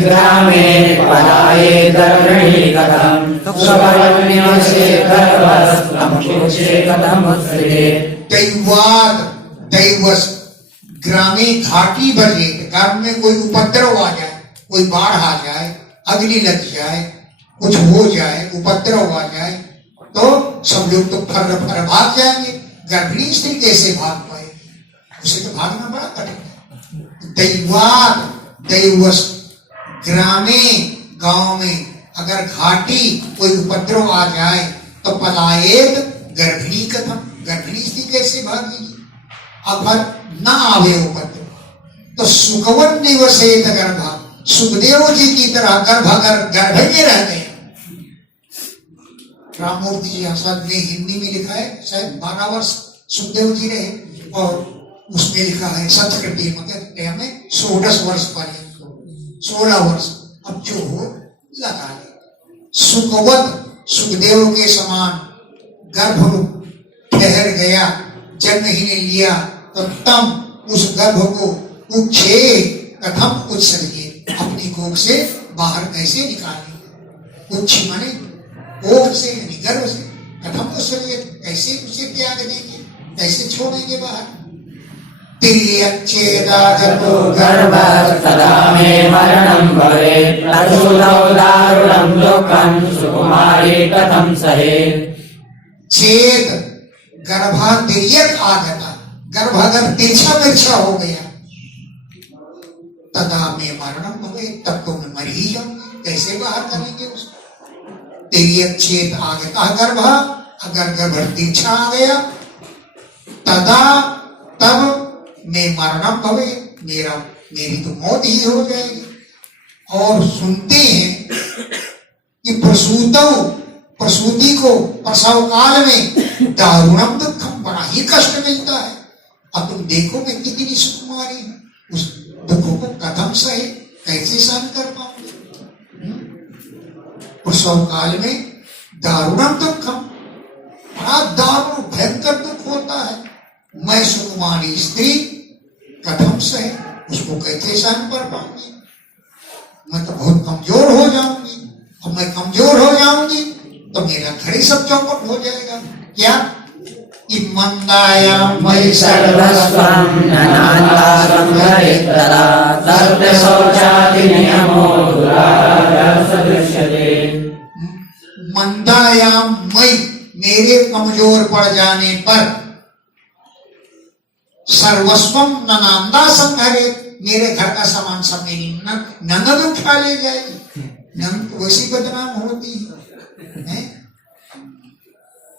ग्रामे पलाये दर्णी कथम सुवर्ण्यसे गर्भस्त्वमुषे कथम उत्सृजेत्। दैवाद, दैवस, ग्रामे घाटी बजे, ग्राम में कोई उपद्रव आ जाए, कोई बाढ़ आ जाए, अग्नि लग जाए, कुछ हो जाए, उपद्रव आ जाए, तो सब लोग तो फर भाग जाएंगे। गर्भिणी स्त्री कैसे भाग पाए? उसे तो भागना बड़ा कठिन है। दैवाद, दैवस, ग्रामे, गांव में अगर घाटी कोई उपद्रव आ जाए तो पलायेत गर्भिणी कथम, गर्भिणी स्त्री कैसे भागेगी? अगर न आवे उपद्रव तो सुखवन निवसेत गर्भा, सुखदेव जी की तरह गर्भ अगर गर्भ में रह गए। राममूर्ति जी आजाद ने हिंदी में लिखा है, शायद 12 वर्ष सुखदेव जी रहे, और उसमें लिखा है संस्कृति में 16 वर्ष पाले, 16 वर्ष। अब जो हो लगा ले। सुखवत, सुखदेव के समान गर्भ ठहर गया, जन्म ही नहीं लिया, तो तम उस गर्भ को उच्छे कथम उत्सर्गे, अपनी कोख से बाहर कैसे निकालेंगे? उच्छ माने कोख से, यानी गर्भ से, कथम उत्सर्गे, कैसे उसे त्याग देंगे, कैसे छोड़ेंगे बाहर? तिर्यक्छेदागतो गर्भः तदा मे मरणं भवेत् तदुदौ दारुणं दुःखं सुकुमारी कथं सहेत्। छेद गर्भा तिर्यक आगता, गर्भ अगर तिरछा मिर्छा हो गया तदा में मरणम भवे, तब तो मैं मर ही जाऊंगी, कैसे बाहर करेंगे उसको। तिर्यक छेद आगता गर्भ, अगर गर्भ तिरछा आ गया तदा तब में मरणम भवे, मेरी तो मौत ही हो जाएगी। और सुनते हैं कि प्रसूति को प्रसव काल में दारुणम दुखम, बड़ा ही कष्ट मिलता है। अब तुम देखो मैं कितनी सुकुमारी हूं, उस दुखों को कदम सहे, कैसे सहन कर पाऊंगी। प्रसव काल में दारुणम दुखम, बड़ा दारुण भयंकर दुख होता है। मैं सुकुमारी स्त्री कदम सहे, उसको कैसे सहन कर पाऊंगी। मैं तो बहुत कमजोर हो जाऊंगी, और मैं कमजोर हो जाऊंगी तो मेरा घर ही सब चौपट हो जाएगा। क्या कि मंदायाम मयि सर्वस्वं ननान्ता संहरेत्तदा तत्र शौचादि नियमो दुराचारः सदृश्यते। मंदायाम मयि, मेरे कमजोर पड़ जाने पर, सर्वस्वम ननांदा संहरेत, मेरे घर का सामान सब मेरी ननद उठा ले जाएगी। ननद तो वैसी बदनाम होती है।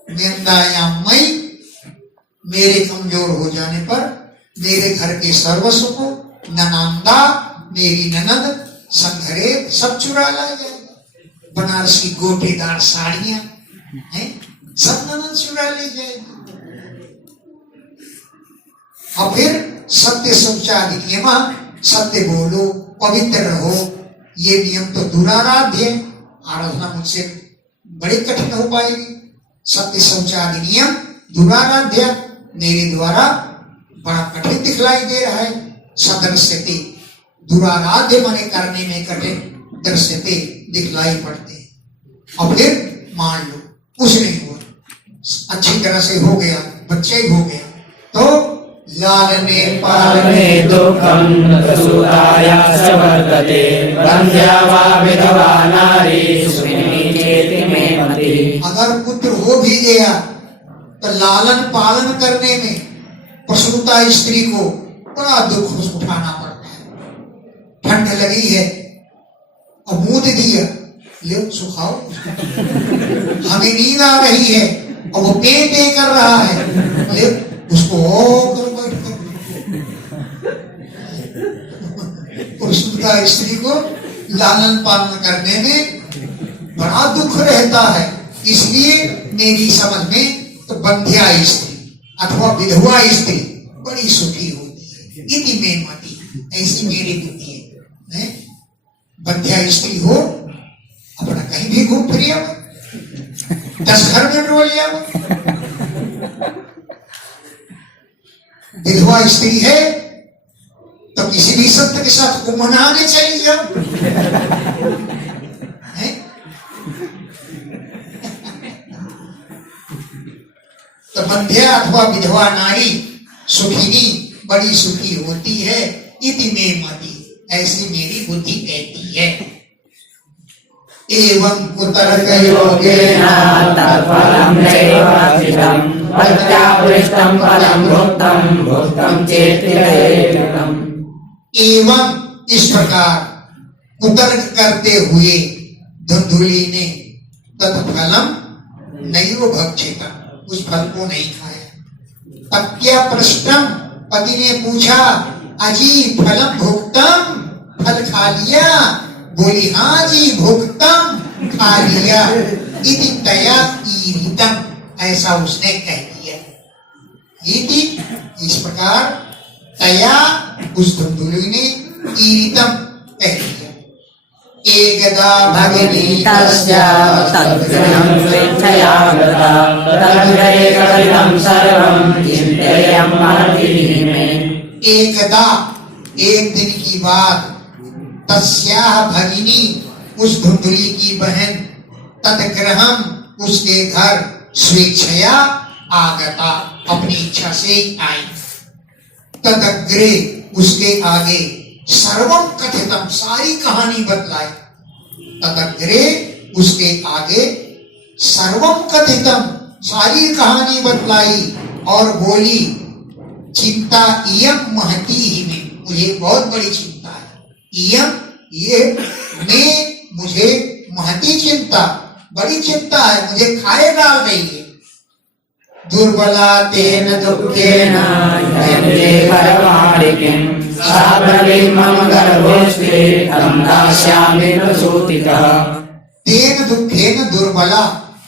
मंदायाम मयि, मेरे कमजोर हो जाने पर मेरे घर के सर्वस्व को ननांदा, मेरी ननद, संघरे सब चुरा ला जाएगी। बनारसी गोटेदार साड़ियां हैं सब ननद चुरा ले जाएगी। और फिर सत्य शौचादि नियम, सत्य बोलो, पवित्र रहो, ये नियम तो दुराराध्य है, आराधना मुझसे बड़ी कठिन हो पाएगी। सत्य शौचादि नियम दुराराध्य मेरे द्वारा बड़ा कठिन दिखलाई दे रहा है। सदृश्यते, दुराराध्य माने करने में कठिन, दृश्यते दिखलाई पड़ते। और फिर मान लो कुछ नहीं हुआ, अच्छी तरह से हो गया, बच्चे ही हो गया, तो लालने पालने दुःखं प्रसूताया च वर्तते बन्ध्या वा विधवा नारी सुखिनी चेति मे मतिः। अगर पुत्र हो भी गया तो लालन पालन करने में प्रसूता स्त्री को बड़ा दुख उठाना पड़ता है। ठंड लगी है और मूत दिया, ले सुखाओ, हमें नींद आ रही है और वो पे कर रहा है, ले उसको प्रसूता स्त्री को लालन पालन करने में बड़ा दुख रहता है। इसलिए मेरी समझ में तो बंध्या स्त्री अथवा विधवा स्त्री बड़ी सुखी होती है। इति में मति, ऐसी मेरी बुद्धि है। बंध्या स्त्री हो, अपना कहीं भी घूम फिर आओ, 10 घर में डोल जाओ। विधवा स्त्री है तो किसी भी संत के साथ मनाने चली जाओ। तो बंध्या अथवा विधवा नारी सुखिनी बड़ी सुखी होती है। इति में मति, ऐसी मेरी बुद्धि कहती है। एवं कुतर्क योगेन तत्फलं नैवाधिकं प्रत्यापृष्टं फलं भुक्तं भुक्तं चेति रयेतं। एवं इस प्रकार कुतर्क करते हुए धुंधुली ने तत्फलम नैव भक्षितम, उस फल को नहीं खाया। पत्या पृष्ठम, पति ने पूछा, अजी फलम भुक्तम, फल खा लिया? बोली हाँ जी भुक्तम, खा लिया। इति तया ईरितम, ऐसा उसने कह दिया। इति इस प्रकार तया उस धुंधुली ने ईरितम कह दिया। एकदा भगिनी तस्य तद्गृहं स्वेच्छया गता तद्गृहे कथितं सर्वं चिन्तयं महति में। एकदा, एक दिन की बात, तस्याः भगिनी, उस धुंधुली की बहन, तद्गृहं, उसके घर, स्वेच्छया आगता, अपनी इच्छा से आई। तदग्रे उसके आगे सर्वम कथितम सारी कहानी बतलाई। तदग्रे उसके आगे सर्वम कथितम सारी कहानी बतलाई और बोली चिंता इयम महती ही में, मुझे बहुत बड़ी चिंता है। इयम ये में मुझे महती चिंता, बड़ी चिंता है, मुझे खाए डाल रही है। दुर्बला तेन दुःखेन यन्ते परमाणिकिं साब्रवीं मम गर्भोऽस्ति तं दास्यामि प्रसूतितः। तेन दुःखेन दुर्बला,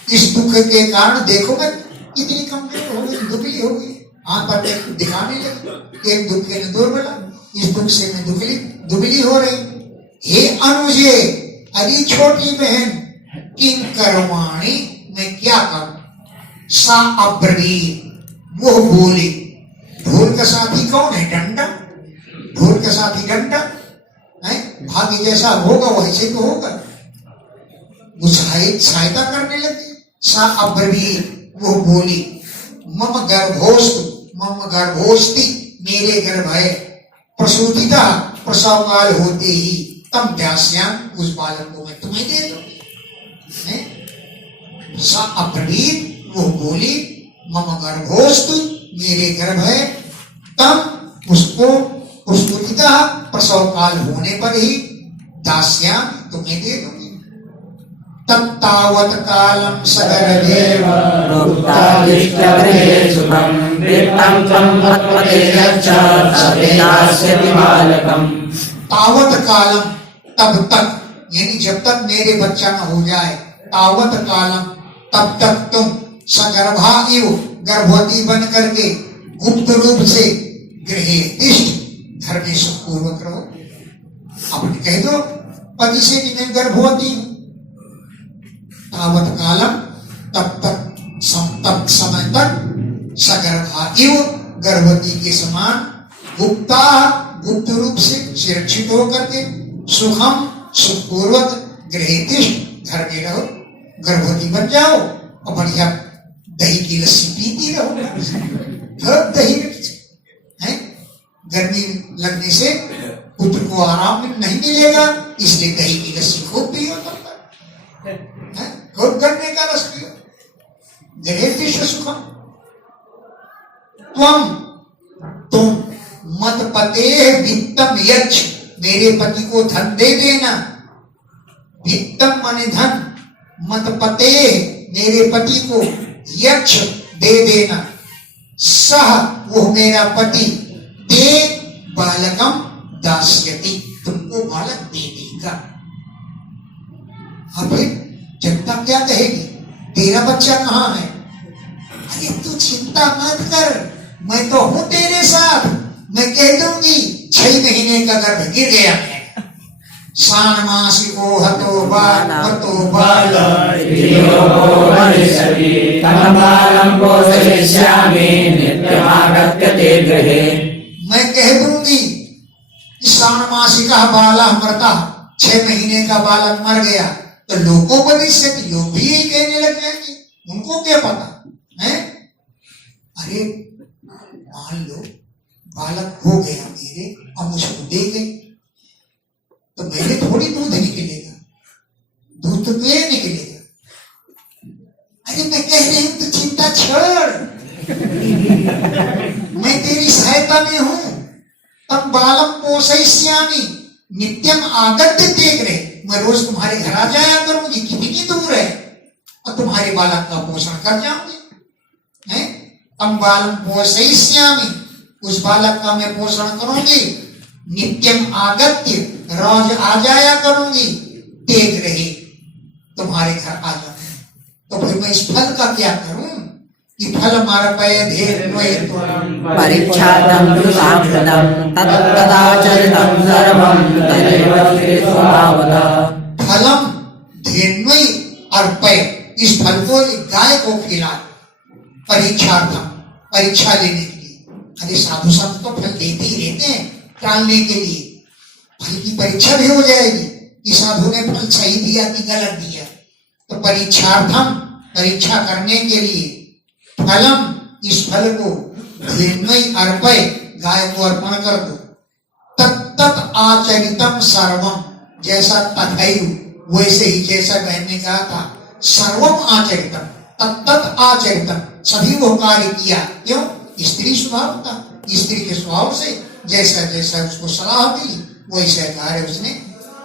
इस दुख के कारण देखो मैं कितनी कमजोर हो गई, दुबली हो गई, हाथ पर दिखाने लगी। एक दुःखेन दुर्बला, इस दुख से मैं दुबली हो रही। हे अनुजे, अरे छोटी बहन, किं करवाणी, मैं क्या करूं। सा अब्रवीत, वो बोली। ढोल का साथी कौन है? डंडा। ढोल का साथी डंडा है। भाग्य जैसा होगा वैसे तो होगा। सहायता करने लगी। सा अब्रवीत, वो बोली। मम गर्भोस्तु, मम गर्भोस्ति, मेरे गर्भ है। प्रसूतिता, प्रसव काल होते ही तम दास्याम, उस बालक को मैं तुम्हें दे दूंगी। सा अब्रवीत, वो बोली। मम गर्भोस्तु, मेरे गर्भ है। तम, उसको प्रसूतिता, प्रसव काल होने पर ही दास्याम, तुम्हें दे दूंगी। तत्तावत् कालम सगरदेव भुक्तादिष्टगृहे सुखं वित्तं त्वं मत्पते यच्च तदेनास्यति बालकम्। तावत कालम, तब तक, यानी जब तक मेरे बच्चा न हो जाए, तावत कालम, तब तक तुम सगर्भा इव, गर्भवती बन करके गुप्त रूप से गृहे तिष्ठ, घर में सुखपूर्वक रहो। अपने कह दो पति से कि मैं गर्भवती हूं। तावत कालम, तब तक तब समय तक सगर्भा इव, गर्भवती के समान, गुप्ता, गुप्त रूप से सुरक्षित होकर के, सुखम, सुखपूर्वक, गृहेतिष्ठ, घर में रहो। गर्भवती बन जाओ और बढ़िया दही की लस्सी पीती रहो। दही है, गर्मी लगने से पुत्र को आराम नहीं मिलेगा, इसलिए दही की लस्सी खूब पियो। खूब गन्ने का रस पियो। गृहेतिष्ठ सुखम। तुम मत पते वित्तम यच्छ, मेरे पति को धन दे देना। वित्तम माने धन, मत पते, मेरे पति को, यच्छ, दे देना। सह, वो मेरा पति, दे बालकम दास्यति, तुमको बालक दे देगा। अब जनता क्या कहेगी? तेरा बच्चा कहाँ है? अरे तू चिंता मत कर, मैं तो हूं तेरे साथ। मैं कह दूंगी 6 महीने का गर्भ गिर गया है। सान मासिको हतो बाल हतो बाल मैं कह दूंगी सान मासिका बाला मरता, 6 महीने का बालक मर गया, तो लोगों भविष्य लोग भी यही कहने लग जाएंगे। उनको क्या पता है? अरे मान लो बालक हो गया मेरे, अब मुझको दे गए तो मेरे थोड़ी दूध निकलेगा, दूध तो मेरे निकलेगा। अरे मैं कह रही हूं तो चिंता छोड़, मैं तेरी सहायता में हूं। तब बालक पोषयिष्यामि नित्यम आगत्य देख रहे, मैं रोज तुम्हारे घर आ जाया करूंगी, कितनी दूर है, और तुम्हारे बालक का पोषण कर जाऊंगी। हैं? तम बालक पोषयिष्यामि, उस बालक का मैं पोषण करूंगी। नित्यम आगत्य, रोज आ जाया करूंगी, देख रहे तुम्हारे घर आ जाऊंगी। तो फिर मैं इस फल का क्या करूं कि फल मार्पय धेर परीक्षातं तु साम्प्रतं तत्तदाचरितं सर्वं तदेव कृत्वावदा। फलम धेन्वै अर्पय, इस फल को एक गाय को खिला, परीक्षार्थम, परीक्षा लेने के लिए। अरे साधु संत तो फल देते ही रहते हैं टालने के लिए, फल की परीक्षा भी हो जाएगी कि साधु ने फल सही दिया कि गलत दिया। तो परीक्षार्थम, परीक्षा करने के लिए, फलम, इस फल को धेन्वै अर्पय, गाय को अर्पण कर दो। तत्त आचरितम सर्वम, जैसा तथैव वैसे ही, जैसा बहन ने कहा था, सर्वम आचरितम, तत्त आचरितम, सभी वो कार्य किया। क्यों? स्त्री स्वभाव था, स्त्री के स्वभाव से जैसा जैसा उसको सलाह मिली वैसा कार्य उसने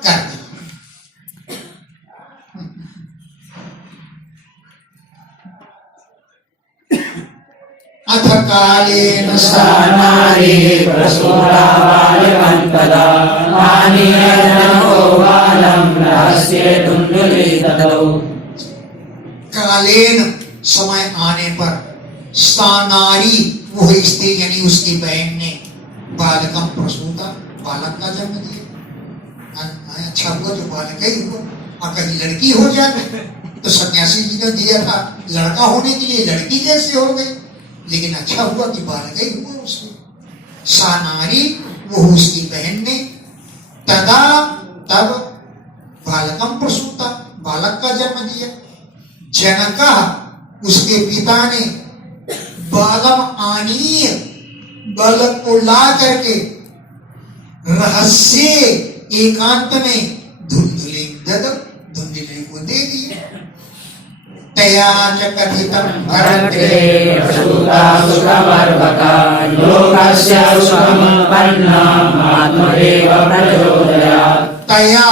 कर दिया। अथ कालेन सा नारी प्रसूता बालकं तदा आनीयतो बालं रहस्ये तुण्डुलितौ। कालेन, समय आने पर, सा नारी, वो स्त्री यानी उसकी बहन ने, बालकम प्रसूता, बालक का जन्म दिया। अच्छा हुआ जो बालक ही हुआ, और कहीं लड़की हो जाए तो सन्यासी जी ने दिया था लड़का होने के लिए, लड़की कैसे हो गई? लेकिन अच्छा हुआ कि बालक ही हुआ उसको। सा नारी, वो उसकी बहन ने, तदा, तब, बालकम प्रसूता, बालक का जन्म दिया। जनका, उसके पिता ने, बालम आनीय, बालक को ला करके, रहस्य, एकांत में, धुंधुले दद, धुंधुले को दे दिया। तया च कथितं भरते प्रसूता सुखमर्भका लोकस्य सुखमुत्पन्नम् आत्मदेव प्रचोदयात्। तया,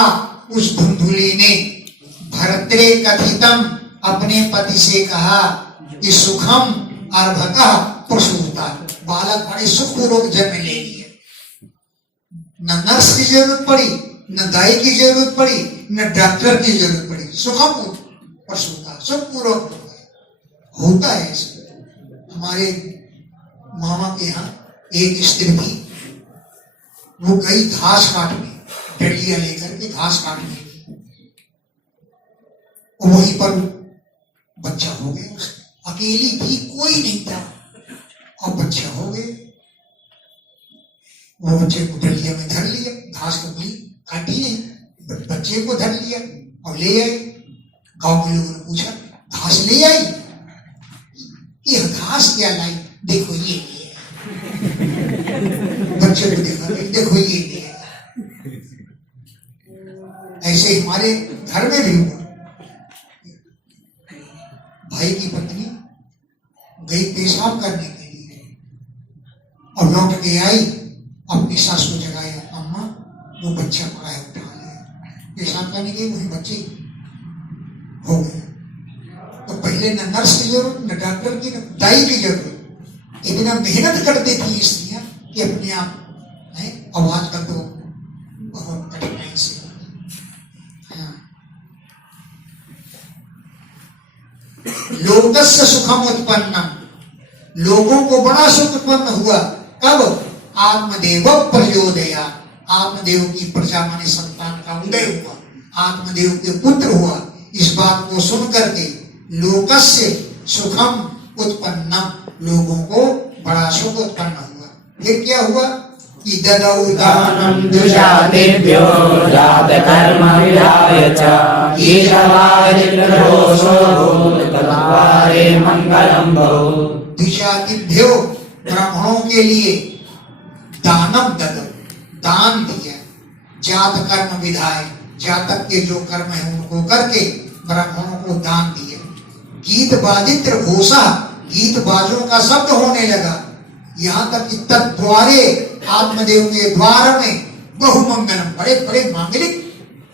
उस धुंधुली ने, भरत्रे कथितम, अपने पति से कहा कि सुखम अर्भका प्रसूता, बालक बड़े सुखपूर्वक जन्म ले लिया। न नर्स की जरूरत पड़ी, न दाई की जरूरत पड़ी, न डॉक्टर की जरूरत पड़ी, सुखम प्रसूता, सुखपूर्वक होता है। हमारे मामा के यहाँ एक स्त्री थी, वो गई घास काटने, डलिया लेकर के घास काटने, वहीं पर बच्चा हो गया। अकेली थी, कोई नहीं था, और बच्चा हो गया। वो बच्चे को डलिया में धर लिया, घास को भी काटी नहीं, बच्चे को धर लिया और ले आए। गांव के लोगों ने पूछा, घास ले आई? ये घास क्या लाई? देखो ये बच्चे को देखा, देखो ये ले आया। ऐसे हमारे घर में भी हुआ। भाई की पत्नी गई पेशाब करने के लिए और लौट के आई, अपनी सास को जगाया, अम्मा वो बच्चा पड़ा है, उठा लिया। पेशाब करने गई, वही बच्चे हो गए। तो पहले न नर्स की जरूरत, न डॉक्टर की, न दाई की जरूरत। इतना मेहनत करती थी स्त्रियां कि अपने आप है। अब आजकल तो बहुत कठिनाई से। लोकस्य सुखम उत्पन्नम, लोगों को बड़ा सुख उत्पन्न हुआ। कब? आत्मदेव प्रचोदया, आत्मदेव की प्रजा माने संतान का उदय हुआ, आत्मदेव के पुत्र हुआ। इस बात को सुन करके लोकस्य सुखम उत्पन्नम, लोगों को बड़ा सुख उत्पन्न हुआ। फिर क्या हुआ कि ददौ दानम दुजातेभ्यो जातकर्म विधाय च ईशवारिन्द्रोषो भूतद्वारे मंगलम बहु। द्विजातिभ्यो, ब्राह्मणों के लिए, दानम ददौ, दान दिया। जात कर्म विधाय, जातक के जो कर्म है उनको करके ब्राह्मणों को दान दिया। गीत बादित्र घोषा, गीत बाजों का शब्द होने लगा। यहाँ तक कि तद्वारे, आत्मदेव के द्वार में, बहुमंगलम, बड़े बड़े मांगलिक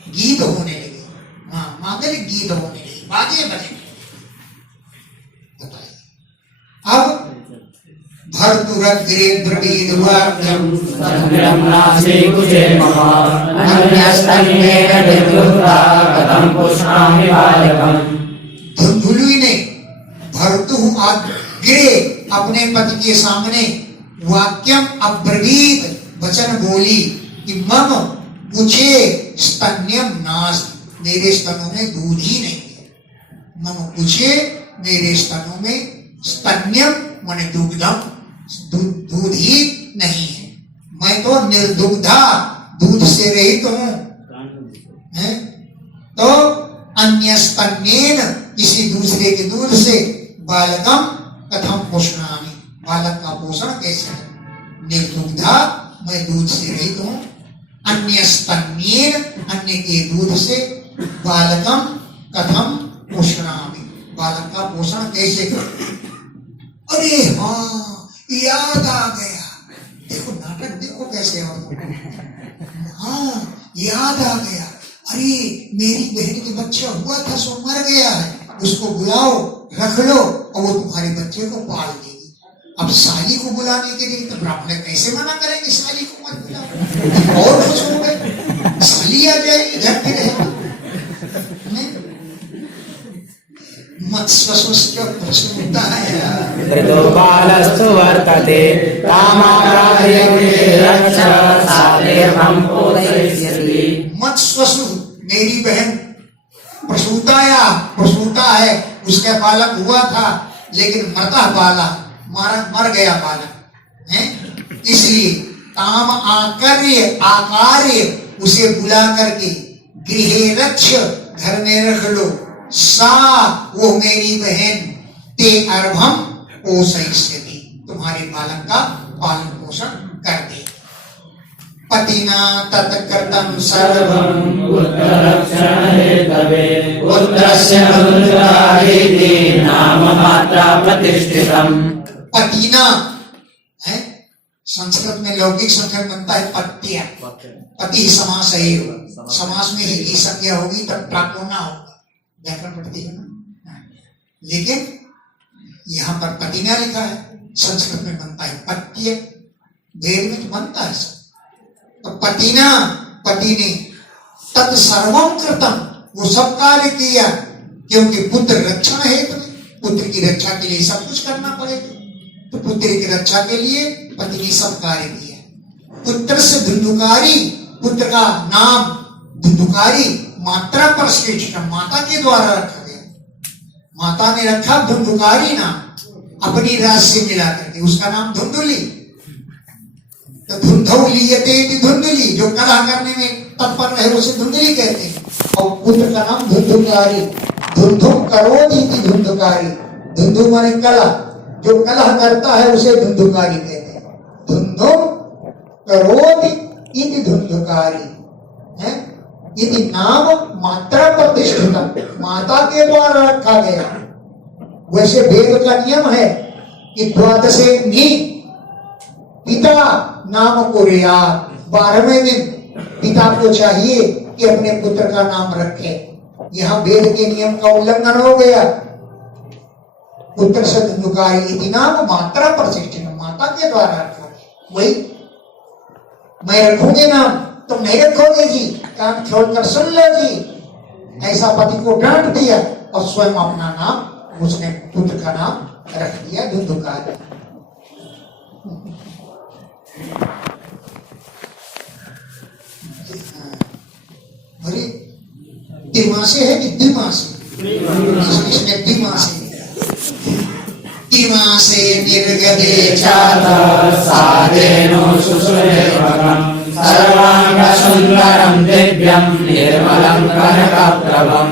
गीत होने लगे। हाँ, मांगलिक गीत होने लगे, बाजे बजे। अब भर्तुरग्रेन्द्रवीदवाक्यं संग्रम नास्ति कुचे मम अन्यस्तन्मेव निर्दुग्धा कथं पुष्णामि बालकम्। धुंधुली ने भर्तु अग्रे, अपने पति के सामने, वाक्यम अब्रवीत, वचन बोली कि मम कुचे स्तन्यम नास्ति, मेरे स्तनों में दूध ही नहीं है। मम कुचे, मेरे स्तनों में, स्तन्यम माने दुग्धम, दूध ही नहीं है। मैं तो निर्दुग्धा, दूध से रहित हूं। तो अन्य स्तन्येन, किसी दूसरे के दूध से, बालकम कथम पोषणामि, बालक का पोषण कैसे करें? निर्दुग्धा, मैं दूध से रहित हूँ, अन्य स्तन्येन, अन्य के दूध से, बालकम कथम पोषणामि, बालक का पोषण कैसे करूं। अरे हाँ, याद आ गया, देखो नाटक देखो कैसे और हाँ याद आ गया, अरे मेरी बहन के बच्चा हुआ था सो मर गया है, उसको बुलाओ, रख लो और वो तुम्हारे बच्चे को पाल देगी। अब साली को बुलाने के लिए तो ब्राह्मण कैसे मना करेंगे, साली को मत बुलाओ, और खुश हो गए, साली आ जाएगी घर पे रहेगी। मत्स्वस्य प्रसूता है ऋतो बालस्तु वर्तते कामाकार्यं रक्ष साधेर्मं पोषयिष्यति। मत्स्वसु मेरी बहन प्रसूता है, उसका बालक हुआ था लेकिन मरता बालक, मर गया बालक है, इसलिए काम आकार्य उसे बुला करके गृहे रक्ष, घर में रख लो, सा वो मेरी बहन, ते अर्भम पोषयिष्यति, तुम्हारे बालक का पालन पोषण कर दे। पतिना तत्कृतं सर्वं उत्तरक्षणहेतवे पुत्रस्य रुद्राहिते नाम मात्रा प्रतिष्ठितम्। पतिना है, संस्कृत में लौकिक संख्या बनता है पत्या, पति समास है, समास में ही संज्ञा होगी तब प्राप्त होना होगा, व्याकरण पढ़ती है ना, लेकिन यहाँ पर पतिना लिखा है, संस्कृत में बनता है पत्य, वेद में तो बनता है सब। तो पतिना, पति ने तत्सर्वम कृतम, वो सब कार्य किया, क्योंकि पुत्र रक्षण है, तुम्हें पुत्र की रक्षा के लिए सब कुछ करना पड़ेगा, तो पुत्र की रक्षा के लिए पति ने सब कार्य किया। पुत्र से धुंधुकारी, पुत्र का नाम धुंधुकारी, मात्रा पर श्रेष्ठ, माता के द्वारा रखा गया, माता ने रखा धुंधुकारी नाम, अपनी राज से मिला करके, उसका नाम धुंधुली, तो धुंधुलीयते धुंधुली, जो कला करने में तत्पर रहे उसे धुंधुली कहते हैं, और पुत्र का नाम धुंधुकारी, धुंधुम करोति धुंधुकारी, धुंधु माने कला, जो कला करता है उसे धुंधुकारी कहते हैं, धुंधुम करोति इति धुंधुकारी है, यदि नाम मात्रा प्रतिष्ठित, माता के द्वारा रखा गया। वैसे वेद का नियम है कि द्वादशे नी पिता नाम को रियात, 12वें दिन पिता को चाहिए कि अपने पुत्र का नाम रखे। यहाँ वेद के नियम का उल्लंघन हो गया, पुत्र से धुंधुकारी इति नाम मात्रा प्रतिष्ठित, माता के द्वारा रखा, वही मैं रखूंगी नाम, तुम नहीं रखोगे जी, कान खोल कर सुन लो जी, ऐसा पति को डांट दिया और स्वयं अपना नाम, उसने पुत्र का नाम रख दिया धुंधुकारी। अरे तिमासे है कि द्विमासे, इसमें द्विमासे, तिमासे निर्गते चात साधेनो सुसुरेवकम् सर्वांग सुंदरम दिव्यम निर्मलम कनकप्रभम।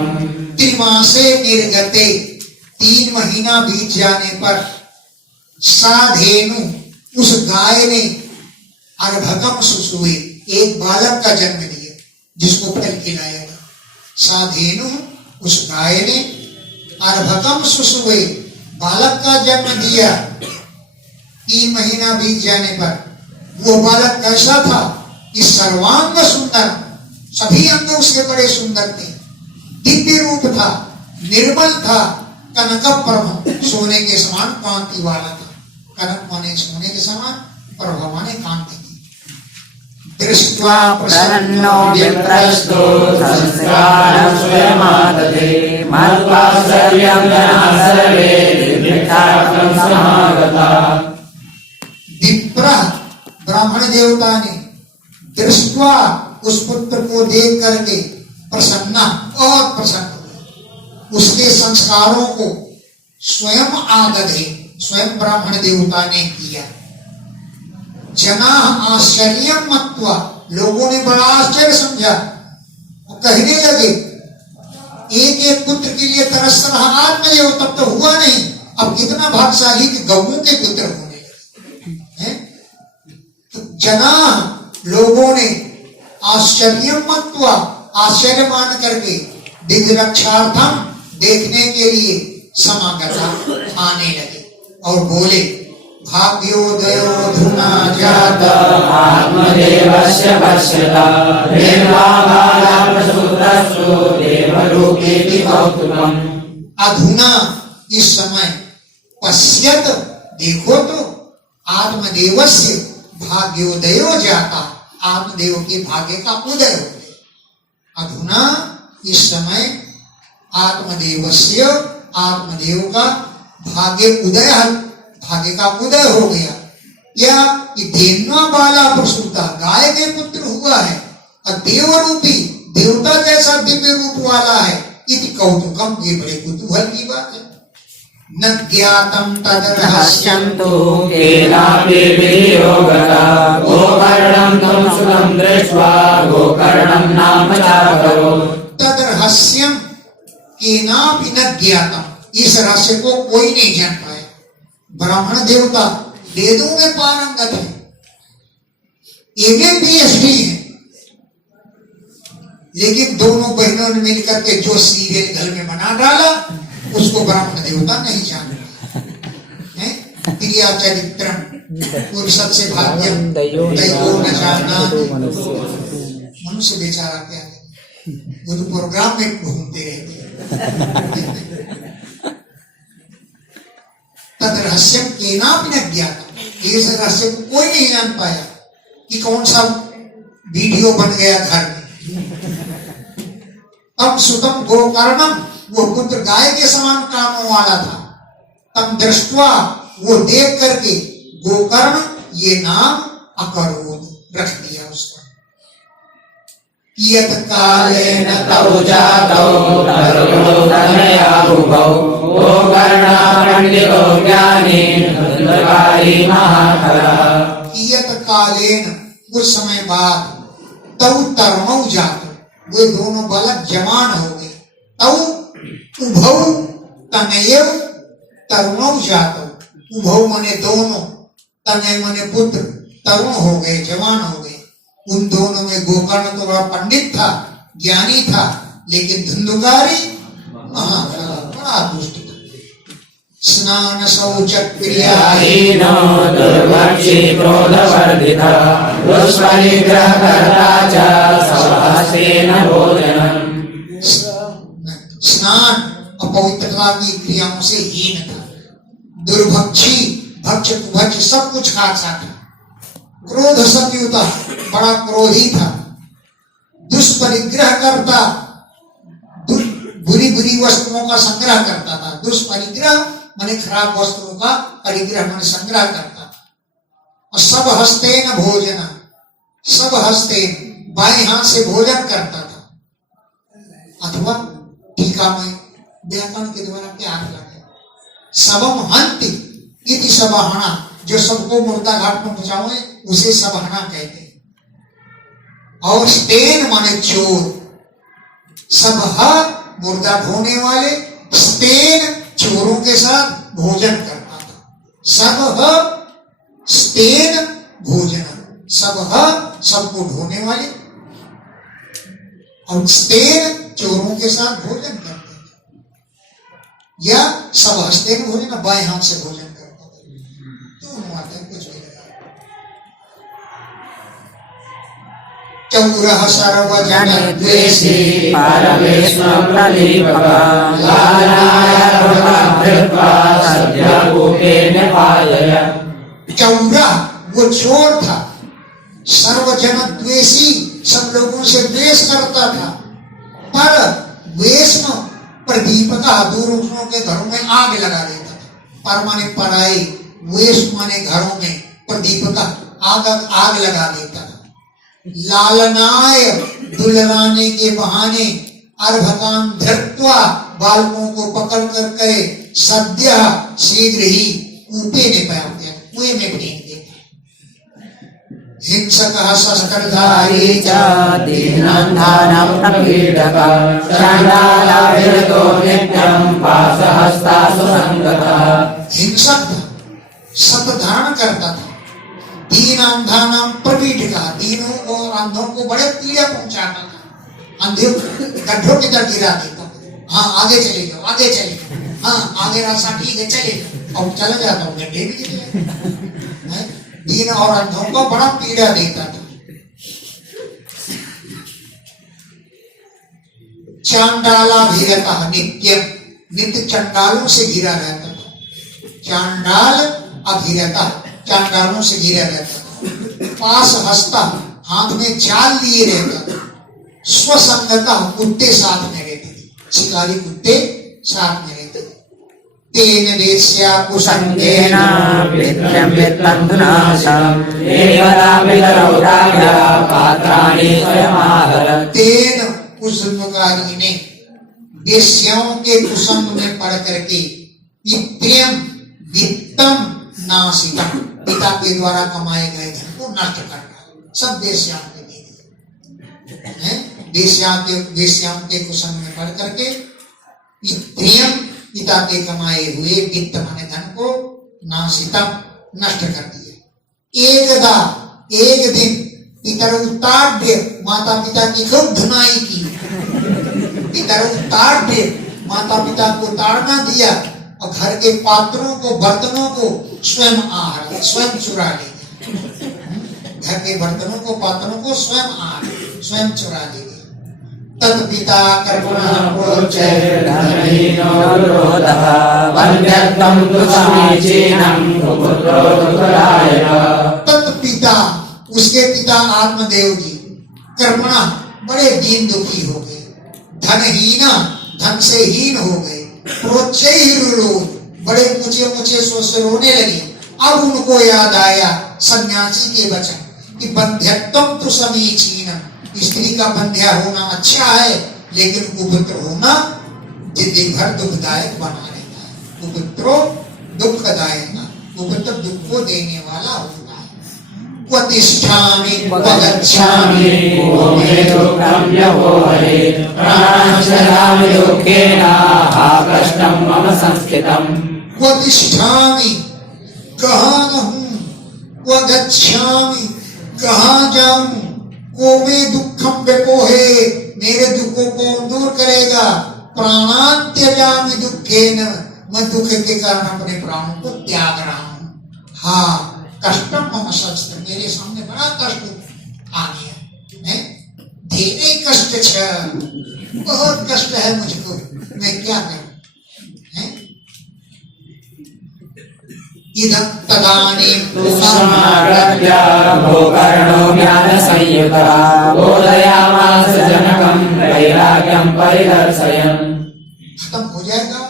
त्रिमासे निर्गते, 3 महीना बीत जाने पर, साधेनु उस गाय ने, अर्भकम सुसुवे एक बालक का जन्म दिया जिसको फल खिलाया था। साधेनु उस गाय ने, अर्भकम सुसुवे बालक का जन्म दिया। 3 महीना बीत जाने पर वो बालक कैसा था कि सर्वांग सुंदर, सभी अंग उसके बड़े सुंदर थे, दिव्य रूप था, निर्मल था, कनक प्रभ सोने के समान कांति वाला था। कनक माने सोने के समान, प्रभ माने कांति। दृष्ट्वा प्रसन्नो विप्रस्तो संस्कारं स्वयमादते मत्वात्सल्यं जनाः सर्वे विख्यातं समागता। विप्र ब्राह्मण देवता ने दृष्ट्वा उस पुत्र को देख करके प्रसन्ना और प्रसन्न हुए, उसके संस्कारों को स्वयं आदधे, स्वयं ब्राह्मण देवता ने किया। जनाः आश्चर्यं मत्वा, लोगों ने बड़ा आश्चर्य समझा, वो कहने लगे एक एक पुत्र के लिए तरस रहा आत्मदेव, तब तो हुआ नहीं, अब कितना भाग्यशाली कि गऊ के पुत्र होने लगे हैं। जना लोगों ने आश्चर्य मत्वा आश्चर्य मान करके दिग्रक्षार्थम देखने के लिए समागता आने लगे और बोले भाग्योदयोऽधुना जाता आत्मदेवस्य पश्यता देवाबाला प्रसूतस्तु देवलोकेति कौतुकम्। अधुना इस समय पश्यत देखो तो आत्मदेवस्य भाग्योदयो जाता आत्मदेव के भाग्य का उदय हो गया। अधुना इस समय आत्मदेवस्य आत्मदेव का भाग्य का उदय हो गया। या देवना बाला प्रसूता गाय के पुत्र हुआ है और देव रूपी देवता जैसा दिव्य रूप वाला है। इति कौतुकम ये बड़े कुतूहल की बात है। न ज्ञातम तद रहस्यम तो केनापि वियोगता गोकर्णं तं सुतं दृष्ट्वा गोकर्णं नाम चाकरो तद रहस्यम केनापि न ज्ञातम इस रहस्य को कोई नहीं जान पाया। ब्राह्मण देवता वेदों में पारंगत है, एवं PhD है, लेकिन दोनों बहनों ने मिलकर के जो सीरियल घर में बना डाला उसको ब्राह्मण देवता नहीं जान रहा। क्रिया चरित्रम पुरुषत् से भाग्यम दैवो न जानाति। मनुष्य बेचारा क्या है, वो तो प्रोग्राम में घूमते रहते हैं। तद रहस्यम केनापि न ज्ञातम इस रहस्य को कोई नहीं जान पाया कि कौन सा वीडियो बन गया घर में। तब सुतम गोकर्णम वो पुत्र गाय के समान कानों वाला था। तम दृष्टवा वो देख करके गोकर्ण ये नाम अकरोद रख दिया उसका। कियत कालेन तौ जातौ तरुणोदनया भुवौ गोकर्णा पंडितो ज्ञानी धुंधकारी महाकरः। कियत कालेन कुछ समय बाद तौ तरुणौ जातौ वे दोनों बालक जवान हो गए। तौ उभौ तनयौ तरुणौ जातौ उभौ मने दोनों तनय मने पुत्र तरुण हो गए जवान हो गए। उन दोनों में गोकर्ण तो बड़ा पंडित था ज्ञानी था, लेकिन धुंधुकारी बड़ा दुष्ट था। स्नान शौच क्रियाहीनो दुर्भक्षी क्रोधवर्धितः दुष्परिग्रहकर्ता च सहस्रेण भोजनम्। स्नान अपवित्रता की क्रियाओं से हीन था, दुर्भक्षी भक्ष कुभक्ष सब कुछ खाता था, क्रोध संयुता बड़ा क्रोधी था, दुष्परिग्रह करता बुरी बुरी वस्तुओं का संग्रह करता था। दुष्परिग्रह माने खराब वस्तुओं का, परिग्रह माने संग्रह करता था। और सब हस्तेन भोजन सब हस्तेन बाएं हाथ से भोजन करता था। अथवा टीका में व्याकरण के द्वारा क्या अर्थ है, सबम हंति इति सबहना जो सबको मुर्दा घाट में पहुंचाओ उसे सबहना कहते हैं। और स्तेन माने चोर, सबह मुर्दा ढोने वाले, स्तेन चोरों के साथ भोजन करता था। सबह स्तेन भोजन सबह सबको ढोने वाले और स्तेन चोरों के साथ भोजन करते थे। या सब स्तेन भोजन बाएं हाथ से भोजन करता था। दोनों आते हैं कुछ भी चौरह सर्वजन द्वेषी परमेश्वर प्रदीपकः लालाय धृत्वा सद्य कूपेन पालय। चौरा वो चोर था, सर्वजन द्वेषी सब लोगों से द्वेष करता था। पर द्वेष में प्रदीपका दूसरों के घरों में आग लगा देता था। पर माने पराई, द्वेष माने घरों में, प्रदीपका आग लगा देता था। लालनाय दुलराने के बहाने अर्भकान धृत्वा बालकों को पकड़ कर कहे सद्य शीघ्र ही कूपे ने पैर दिया, कुएं में फेंक देता। हिंसक शस्त्रधारी च दीनान्धानं प्रपीडकः चण्डालाभिरतो नित्यं पाशहस्तासु संगतः। हिंसक था, सत धारण करता था, दीन अंधा नाम प्रपीठिका, दीनों और अंधों को बड़े पीड़ा पहुंचाता था, अंधे गड्ढों की तरफ गिरा देता। हाँ आगे चले जाओ, आगे चले जाओ, हाँ आगे रास्ता ठीक है चले जाओ, और चला जाता हूँ गड्ढे भी चले जाते। दीन और अंधों को बड़ा पीड़ा देता था। चांडाला भी रहता नित्यम, नित्य चंडालों से घिरा रहता था। चांडाल अभिरता, चांडालों से घिरा रहता था। पास हंसता, हाथ में जाल लिए रहता था। स्वसंगता, कुत्ते साथ में रहते थे, शिकारी कुत्ते साथ में रहते थे। तेन वेश्या कुसंगेन विद्यं वित्तंधुनाशं एवदा विदरौदाया पात्राणि स्वयमाहर। तेन कुसुमकारी ने वेश्याओं के कुसंग में पड़ करके पितृम वित्तम नासितम, पिता के द्वारा कमाए गए धन को नष्ट करना, सब वेश्याओं के दे दिए। वेश्याओं के कुसंग में पड़ करके पितृम, पिता के कमाए हुए वित्त माने धन को नासितम, नष्ट कर दिया। एकदा, एक दिन पितरौताड्य, माता पिता की खूब धुनाई की। पितरौताड्य, माता पिता को ताड़ना दिया, और घर के पात्रों को, बर्तनों को स्वयं आहार, स्वयं चुरा ले गया। घर के बर्तनों को, पात्रों को स्वयं आहार, स्वयं चुरा ले गया। तत्पिता कर्मणः प्रोच्य धनहीनो रोधः वन्द्यत्वं तु समीचीनं पुत्रो दुःखदायकः। तत्पिता, उसके पिता आत्मदेव जी कर्मणा बड़े दीन दुखी हो गए, धनहीना, धन से हीन हो गए, प्रोच्चैरुरोध, बड़े ऊंचे ऊंचे स्वर से रोने लगे। अब उनको याद आया सन्यासी के वचन कि बंध्यत्वं तु समीचीनम, स्त्री का बंध्या होना अच्छा है, लेकिन कुपुत्र होना जिंदगी भर दुखदायक बना रहता है। कुपुत्रो दुखदायक, कुपुत्र दुख को देने वाला होता है। क्वतिष्ठामि क्वगच्छामि को मे दुःखं व्यवोहरेत् प्राणश्चरामि दुःखेन हा कष्टं मम संस्थितम्। क्वतिष्ठामि, कहाँ रहूं, क्वगच्छामि, कहाँ जाऊं, को मे दुःखं व्यपोहे, मेरे दुखों को दूर करेगा, प्राणान् त्यजामि दुःखेन, मैं दुख के कारण अपने प्राणों को त्याग रहा हूँ। हाँ कष्टम मम संस्थितम्, मेरे सामने बड़ा कष्ट आ गया है, धीरे कष्ट छ, बहुत कष्ट है मुझको, मैं क्या करूं। इदं तदानीं समागत्य गोकर्णो ज्ञानसंयुतः बोधयामास जनकं वैराग्यं परिदर्शयन्। खत्म हो जाएगा।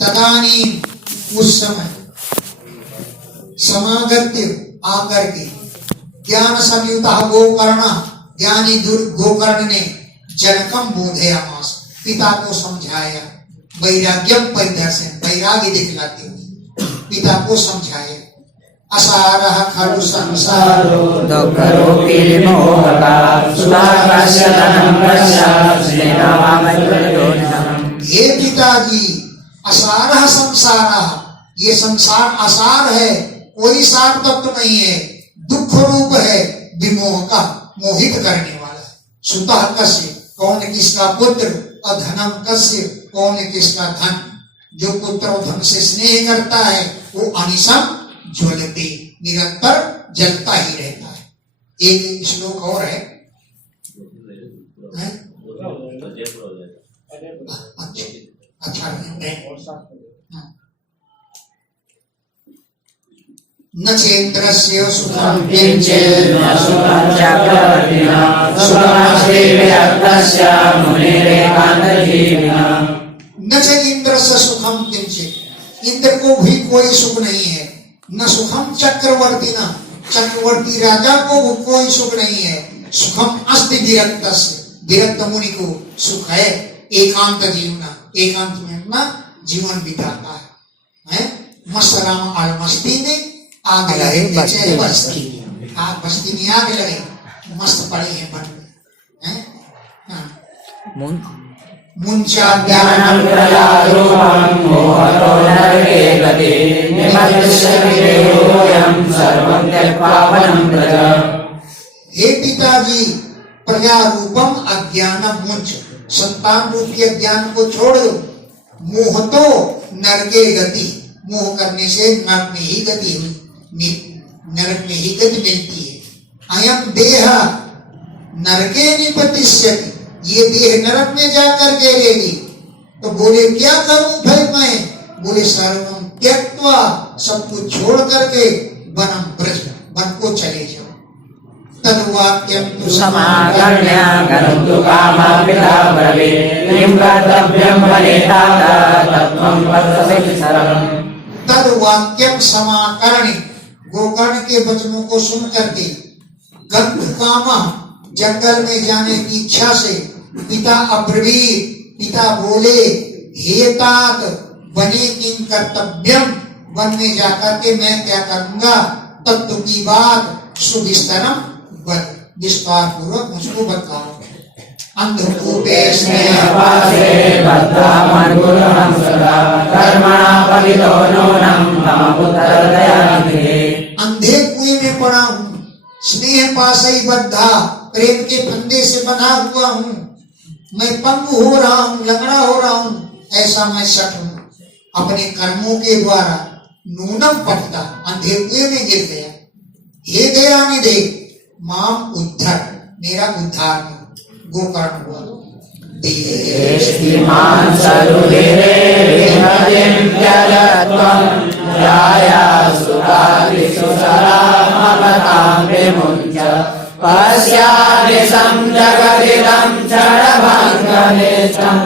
तदानीं, उस समय, समागत्य आकर के, ज्ञान संयुतः गोकर्ण, ज्ञानी गोकर्ण ने जनकम बोधयामास, पिता को समझाया, वैराग्यम परिदर्शन, वैराग्य दिखलाते हुए पिता को समझाया। असारः खलु संसारो दुःखरूपी मोहः सुधाकस्य धनं प्रस्यात् स्नेहामृतयोनिनः। हे पिताजी, असारः संसारः, ये संसार असार है, कोई सार तत्व नहीं है, दुख रूप है, विमोह का, मोहित करने वाला है। सुतः कस्य, कौन किसका पुत्र, और धनम कस्य, कौन किसका धन। जो पुत्र और धन से स्नेह करता है वो अनिशम ज्वलते, निरंतर जलता ही रहता है। एक श्लोक और है, अच्छा न चेन्द्रस्य सुखं किंचित् न सुखं चक्रवर्तिनः सुखमस्ति विरक्तस्य मुनिरेकान्तजीविनः। न च इंद्रस्य सुखम किंचित्, इंद्र को भी कोई सुख नहीं है। न सुखम चक्रवर्तिनः, चक्रवर्ती राजा को कोई सुख नहीं है। सुखम अस्ति विरक्तस्य, विरक्त मुनि को सुख है। एकांत जीवन, एकांत में अपना जीवन बिताता है। मस्त राम आल मस्ती में आग लगे नीचे बस्ती, आग बस्ती में आग लगे, मस्त पड़े हैं बन में। मुंचा ज्ञानं प्रजारूपं मोहतो नरके गतिः मत्स्यविदेहोऽयं सर्वं त्यक्त्वा वनं व्रज। हे पिताजी, प्रजा रूपम अज्ञानम मुंच, संतान रूपी अज्ञान को छोड़ दो। मोह तो नरके गति, मोह करने से नरक में ही गति हुई, नरक में ही गति मिलती है। अयम देह नरके निपतिष्यति, ये देह नरक में जाकर गिरेगी। तो बोले क्या करूं फिर मैं? बोले सर्वम त्यक्त्वा, सब कुछ छोड़ करके वनम ब्रज, वन को चले जाओ। तद्वाक्यं तु समाकर्ण्य गन्तु कामापिता ब्रवीत् किं कर्तव्यं वने तात तत्त्वं वद सरलम्। तद्वाक्यम समाकर्ण्य, गोकर्ण के वचनों को सुन करके, गंतु कामा, जंगल में जाने की इच्छा से, पिता अब्रवीत, पिता बोले, हे तात वने किं कर्तव्यम, वन में जाकर के मैं क्या करूंगा? तत्व की बात सुविस्तरम बद, विस्तार पूर्वक मुझको बताओ। अंधकूपे स्नेहपाशे बद्धामन् गुरुणं सदा कर्मणा पतितो नूनं तमपुत्रदयानिधे। अंधे कुएं में पड़ा हूँ, स्नेह पास ही बद्धा, प्रेम के फंदे से बंधा हुआ हूँ, मैं पंगु हो रहा हूँ, लंगड़ा हो रहा हूँ, ऐसा मैं सठ हूँ। अपने कर्मों के द्वारा नूनम पतिता, अंधे कुएं में गिर गया। हे दयानिधे माम उद्धर, मेरा उद्धार कर। गोकर्ण हुआ। देशमान् सरुधिरे विमतिं त्यजत्वं जाया सुरादिषु सरामवतां विमुञ्च पश्यादिशं जगदिदं क्षणभङ्गनिष्ठं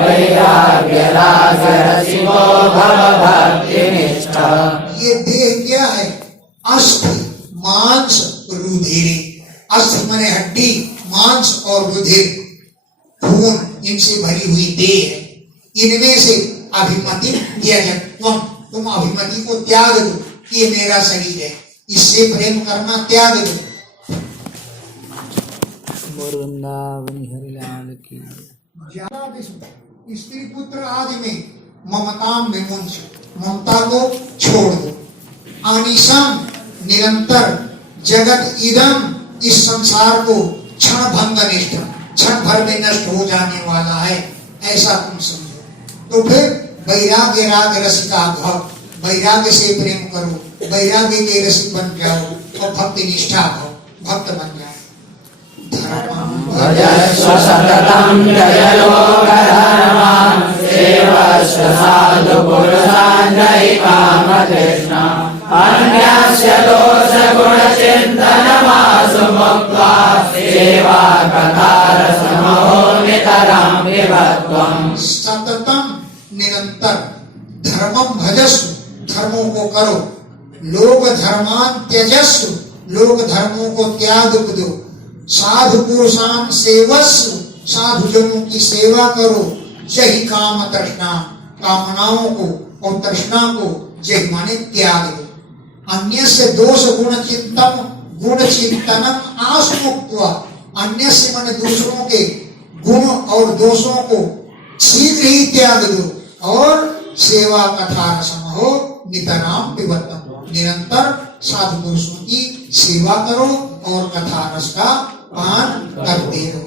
वैराग्यरागरसिको भवभक्तिनिष्ठः। ये देह क्या है? अस्थि मांस रुधिरे, अस्थि माने हड्डी, मांस और रुधिर, खून, इनसे भरी हुई देह है। इनमें से अभिमति त्यजत्वम, तुम अभिमति को त्याग दो, ये मेरा शरीर है, इससे प्रेम करना त्याग दो। वृंदावन हरिलाल की। स्त्री पुत्र आदि में ममताम विमुंच, ममता को छोड़ दो। आनिशम निरंतर, जगत इदम, इस संसार को क्षण भंग निष्ठ, क्षण भर में नष्ट हो जाने वाला है, ऐसा तुम समझो। तो फिर वैराग्य राग रसिका भव, वैराग्य से प्रेम करो, वैराग्य के रसिक बन जाओ और भक्ति निष्ठा भव, भक्त बन जाओ। भजस्व सततं जयलोकधर्मान् सेवस्व साधुपुरुषान् जयि कामकृष्णान् अन्यस्य दोषगुणचिन्तनमासु मुक्त्वा सेवा कथारसमहो नितरां विभत्वम्। सततम निरंतर, धर्मम भजस्व, धर्मों को करो, लोक धर्मान त्यजस्व, लोक धर्मों को त्याग दो, साधु पुरुषान सेवस्व, साधु जनों की सेवा करो, जहि काम तृष्णा, कामनाओं को और तृष्णा को जहि माने त्याग दो। अन्य से दोष गुण चिंतन, गुण चिंतनम आसमुक्त्वा, अन्य से माने दूसरों के गुण और दोषों को शीघ्र ही त्याग दो और सेवा कथा रसमहो नितराम पिबत्तम, निरंतर साधु पुरुषों की सेवा करो और कथा रस का पान करते रहो।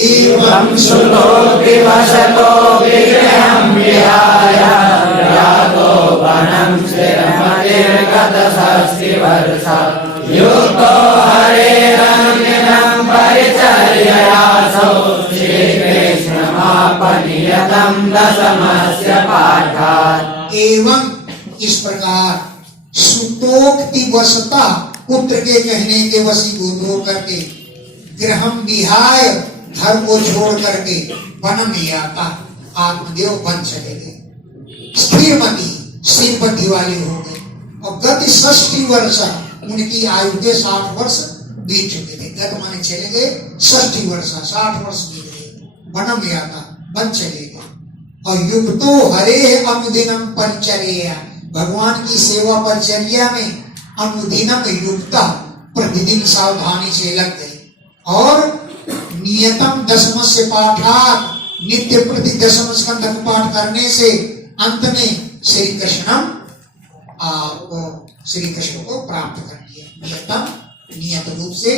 एवं सुतोऽपि वसतो विग्रहं विहाय यातो वनं स्थिरमतिर्गतषष्टिवर्षा युक्तो हरेरनुदिनं परिचर्ययासौ श्रीकृष्णमापनियतं दशमस्य पाठात्। एवं इस प्रकार सुतोक्ति वसता, पुत्र के कहने के वशीभूत होकर के, गृहम विहाय, घर को छोड़ करके, वन में आता, आत्मदेव बन चले गए। स्थिरमति, स्थिर बुद्धि वाले हो गए और गति 60 वर्ष, उनकी आयु के 60 वर्ष बीत चुके थे। गत माने चले गए 60 वर्ष, 60 वर्ष बीत गए, वन में आता, बन चले गए। और युक्तो हरे अनुदिनम परिचर्या, भगवान की सेवा परिचर्या में अनुदिनम युक्ता, प्रतिदिन सावधानी से लग गए। और नियतम दशमस्य पाठात्, नित्य प्रति दशम स्कंध पाठ करने से अंत में श्री कृष्णम आप श्री कृष्ण को प्राप्त कर लिया। नियतम नियत रूप से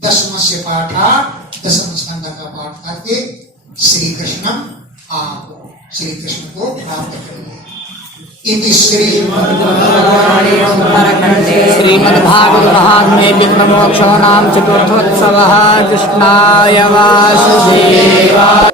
दशमस्य पाठात् दशम स्कंद का पाठ करके श्री कृष्ण आप श्री कृष्ण को प्राप्त कर लिया। इति श्रीमद्भागवत महात्म्ये विष्णुमोक्षो नाम चतुर्थोत्सवः कृष्णाय वासुदेवाय